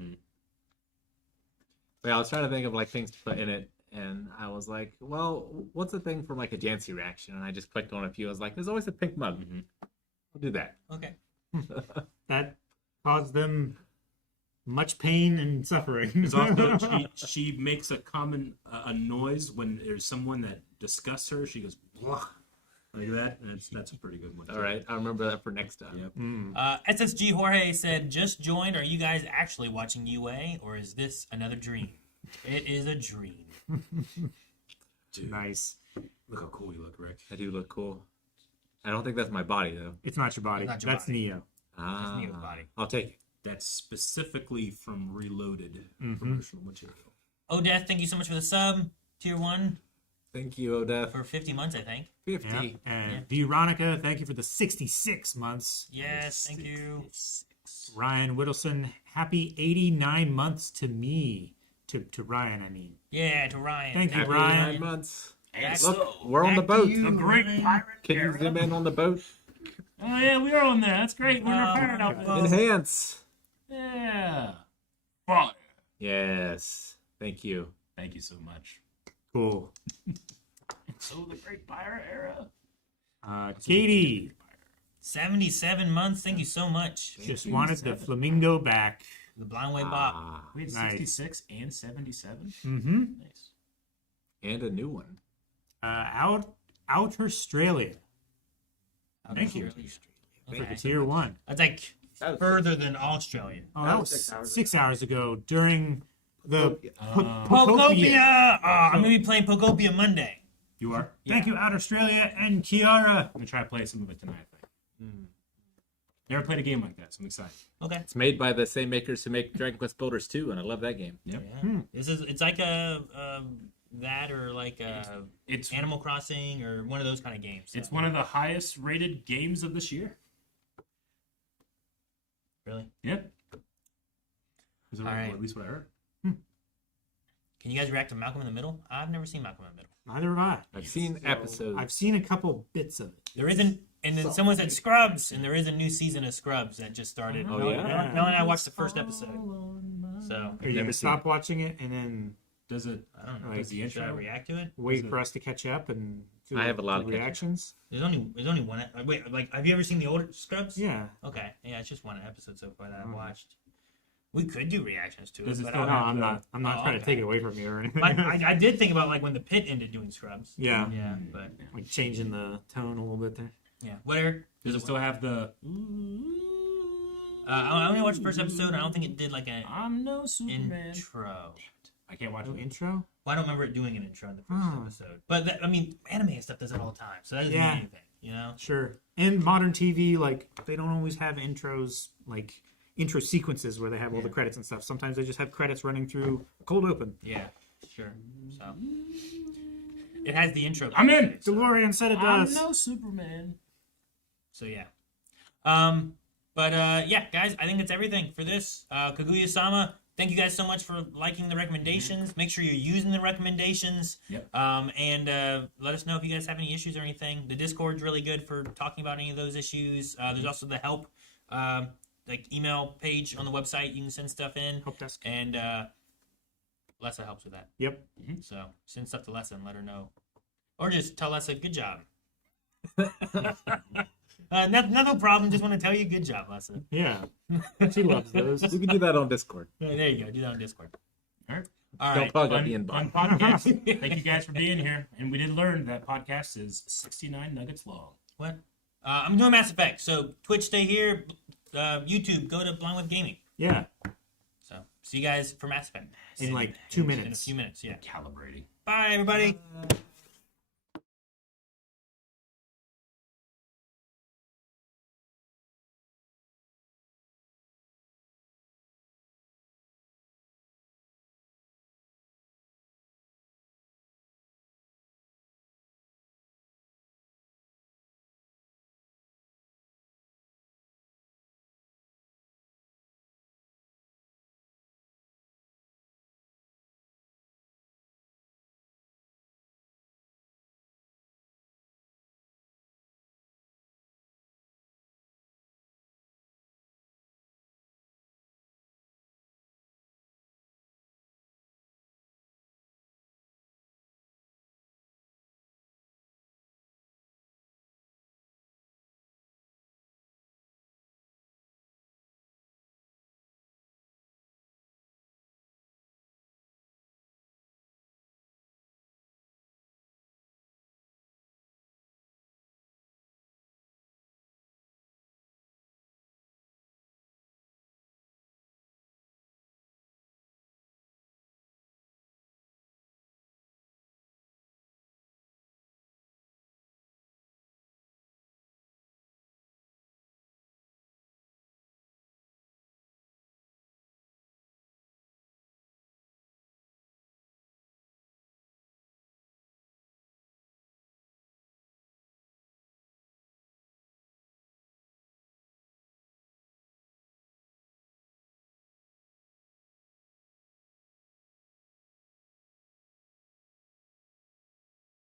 Yeah, I was trying to think of like things to put in it, and I was like, well, what's the thing for like a Jancy reaction? And I just clicked on a few. I was like, there's always a pink mug. I'll do that. Okay. That caused them much pain and suffering. It's also she makes a common a noise when there's someone that disgusts her. She goes blah like that, and that's a pretty good one. All right, I'll remember that for next time. Yep. SSG Jorge said, just joined. Are you guys actually watching UA, or is this another dream? It is a dream. Dude, Nice. look how cool you look, Rick. I do look cool. I don't think that's my body though. It's not your body. It's not your That's body. Neo. Ah, Neo's body. I'll take it. That's specifically from Reloaded promotional material. Odeth, thank you so much for the sub. Tier 1 Thank you, Odette. for 50 months, I think. 50. Yeah. And Yeah. Veronica, thank you for the 66 months. Yes, thank you. Ryan Whittleson, happy 89 months to me. To Ryan, I mean. Yeah, to Ryan. Thank you, Happy Ryan. 9 months. Back- Look, we're on the back to boat. you, The Great Ryan. Pirate Can you Era. zoom in on the boat? Oh yeah, we are on there. That's great. We're in our pirate outfit. Enhance. Yeah. Fire. Yes. Thank you. Thank you so much. Cool. So the Great Pirate Era. Katie 77 months, thank you so much. just wanted the flamingo back. The Blind Way Bop. Ah, We had Nice. 66 and 77. Mm-hmm. Nice. and a new one. Out Australia. Thank you. Okay. For the tier 1. That's like That was further than Australia. Oh, That that was was 6 hours 6 hours ago during the Pocopia. Pocopia! Oh, I'm going to be playing Pocopia Monday. You are? Thank you, Out Australia and Kiara. I'm gonna try to play some of it tonight, I think. Never played a game like that, so I'm excited. Okay. It's made by the same makers who make Dragon Quest Builders 2, and I love that game. Yep. Yeah. It's like a that or like a It's Animal Crossing or one of those kind of games. it's one of the highest rated games of this year. Really? Yep. Is it All right. at least what I heard? Can you guys react to Malcolm in the Middle? I've never seen Malcolm in the Middle. Neither have I. I've seen episodes. I've seen a couple bits of it. There isn't, and then someone said Scrubs, and there is a new season of Scrubs that just started. Oh, Mel- yeah? Mel and I watched the first episode. So Are you Never gonna seen stop watching it and then Does it? I don't know. Like, Does the Should I intro? react to it? wait Is it- for us to catch up and do I have a lot the of catching up. reactions? There's only one. Wait, like, have you ever seen the older Scrubs? Yeah. Okay, yeah, it's just one episode so far that I've watched. We could do reactions to Does it, it but still No, have I'm the- not. I'm not Oh, trying okay. to take it away from you or anything. I did think about like when the pit ended doing Scrubs. Yeah. Yeah, but Like changing the tone a little bit there. yeah, whatever. Does it still have the? I only watched the first episode. I don't think it did like an I'm no Superman. intro. I can't watch No it. intro? Well, I don't remember it doing an intro in the first Oh. episode. But that, I mean, anime and stuff does it all the time, so that doesn't Yeah. mean anything, you know? Sure. And modern TV, like they don't always have intros, like intro sequences where they have all the credits and stuff. Sometimes they just have credits running through cold open. Yeah, sure. So it has the intro. I'm in. So, DeLorean said it I'm does. no Superman. so yeah. But yeah, guys, I think that's everything for this. Kaguya-sama, thank you guys so much for liking the recommendations. Make sure you're using the recommendations. Yep. And let us know if you guys have any issues or anything. The Discord's really good for talking about any of those issues. There's also the help like email page on the website. You can send stuff in. Help desk. And Lessa helps with that. Yep. So send stuff to Lessa and let her know. Or just tell Lessa, good job. No problem. Just want to tell you, good job, Lessa. Yeah. She loves those. You can do that on Discord. Yeah, there you go. Do that on Discord. All right. All Don't right. plug up the Fun inbox. podcast. Thank you guys for being here. And we did learn that podcast is 69 nuggets long. What? I'm doing Mass Effect. So Twitch, stay here. YouTube, go to Blind with Gaming. Yeah. So see you guys for Mass Effect In like 2 in a minutes. few minutes. Yeah. Calibrating. Bye, everybody.